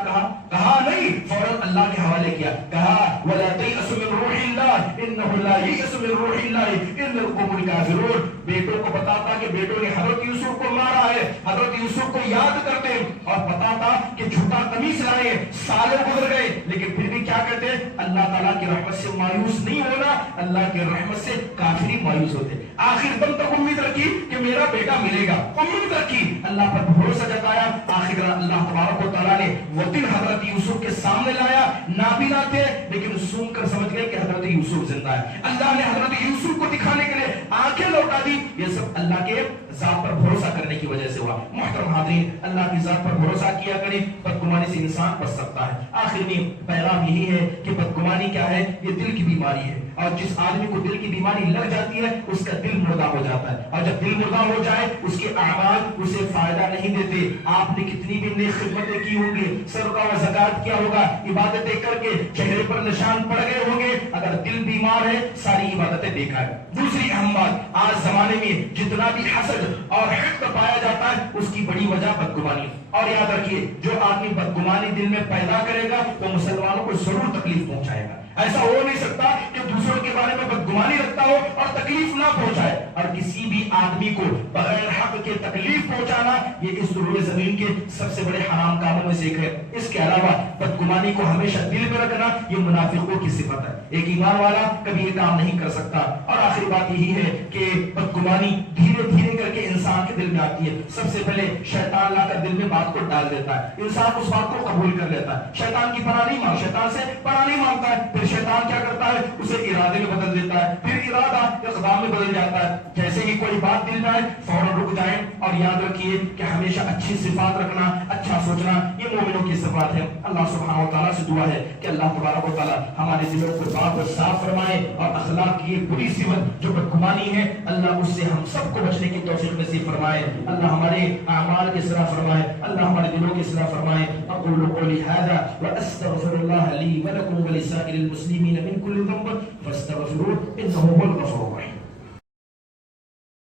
کہا نہیں, فوراً اللہ کے حوالے کیا. کہا وَلَا تَيْأَسُ مِن رُوحِ اللَّهِ إِنَّهُ لَا يَيْأَسُ مِن رُوحِ اللَّهِ إِلَّا الْقَوْمُ الْكَافِرُونَ. بیٹوں کو پتا تھا کہ بیٹوں نے حضرت یوسف کو مارا ہے, حضرت یوسف کو یاد کرتے, اور پتا تھا کہ جھوٹا قمیص لائے, سالوں گزر گئے, لیکن پھر بھی کیا کہتے, اللہ تعالیٰ کی رحمت سے مایوس نہیں ہونا. اللہ کی رحمت سے کافر ہی مایوس ہوتے. آخر دم تک امید رکھی کہ میرا بیٹا ملے گا, امید رکھی, اللہ پر بھروسہ جتایا. آخر اللہ تبارک و تعالیٰ نے وہ دن حضرت یوسف کے سامنے لایا. نابینا تھے لیکن سن کر سمجھ گئے کہ حضرت یوسف زندہ ہے. اللہ نے حضرت یوسف کو دکھانے کے لیے آنکھیں لوٹا دی. یہ سب اللہ کے ذات پر بھروسہ کرنے کی وجہ سے ہوا. محترم حاضرین, اللہ کی ذات پر بھروسہ کیا کریں, بدگمانی سے انسان بچ سکتا ہے. آخر میں پیغام یہی ہے کہ بدگمانی کیا ہے, یہ دل کی بیماری ہے, اور جس آدمی کو دل کی بیماری لگ جاتی ہے اس کا دل مردہ ہو جاتا ہے, اور جب دل مردہ ہو جائے اس کے اعمال اسے فائدہ نہیں دیتے. آپ نے کتنی بھی نیک خدمتیں کی ہوں گی, صدقہ و زکات کیا ہوگا, عبادتیں کر کے چہرے پر نشان پڑ گئے ہوں گے, اگر دل بیمار ہے ساری عبادتیں بیکار. دوسری اہم بات, آج زمانے میں جتنا بھی حسد اور حقد پایا جاتا ہے اس کی بڑی وجہ بدگمانی. اور یاد رکھیے, جو آدمی بدگمانی دل میں پیدا کرے گا وہ مسلمانوں کو ضرور تکلیف پہنچائے گا. ایسا ہو نہیں سکتا کہ دوسروں کے بارے میں بدگمانی رکھتا ہو اور تکلیف نہ پہنچائے. اور کسی بھی آدمی کو بغیر حق کے تکلیف پہنچانا یہ اس روئے زمین کے سب سے بڑے حرام کاموں میں سے ایک ہے. اس کے علاوہ بدگمانی کو ہمیشہ دل میں رکھنا یہ منافقوں کی صفت ہے. ایک ایمان والا کبھی یہ کام نہیں کر سکتا. اور آخری بات یہی ہے کہ بدگمانی دھیرے دھیرے کر کے انسان کے دل میں آتی ہے. سب سے پہلے شیطان لا کر دل میں بات کو ڈال دیتا ہے, انسان اس بات کو قبول کر لیتا ہے. شیطان کی پناہ نہیں مانگتا, شیطان سے پناہ نہیں مانگتا ہے. پھر شیطان کیا کرتا ہے, اسے ارادے میں بدل دیتا ہے, پھر ارادہ اقدام میں بدل جاتا ہے. جیسے ہی کوئی بات دل میں آئے فوراً رک جائیں. اور یاد رکھیے کہ ہمیشہ اچھی صفات رکھنا, اچھا سوچنا یہ مومنوں کی صفات ہے. اللہ سبحانہ و تعالیٰ سے دعا ہے کہ اللہ تبارک و تعالیٰ ہمارے دلوں کو پاک اور صاف فرمائے, اور اخلاق کی ایک بری صفت جو بدگمانی ہے اللہ اس سے ہم سب کو بچنے کی توفیق نصیب فرمائے. اللہ ہمارے اعمال کی اصلاح فرمائے, اللہ ہمارے دلوں کی اصلاح فرمائے. اقول قولی هذا واستغفر الله لي ولكم ولسائر المسلمين من كل ذنب فاستغفروه انه هو الغفور الرحيم.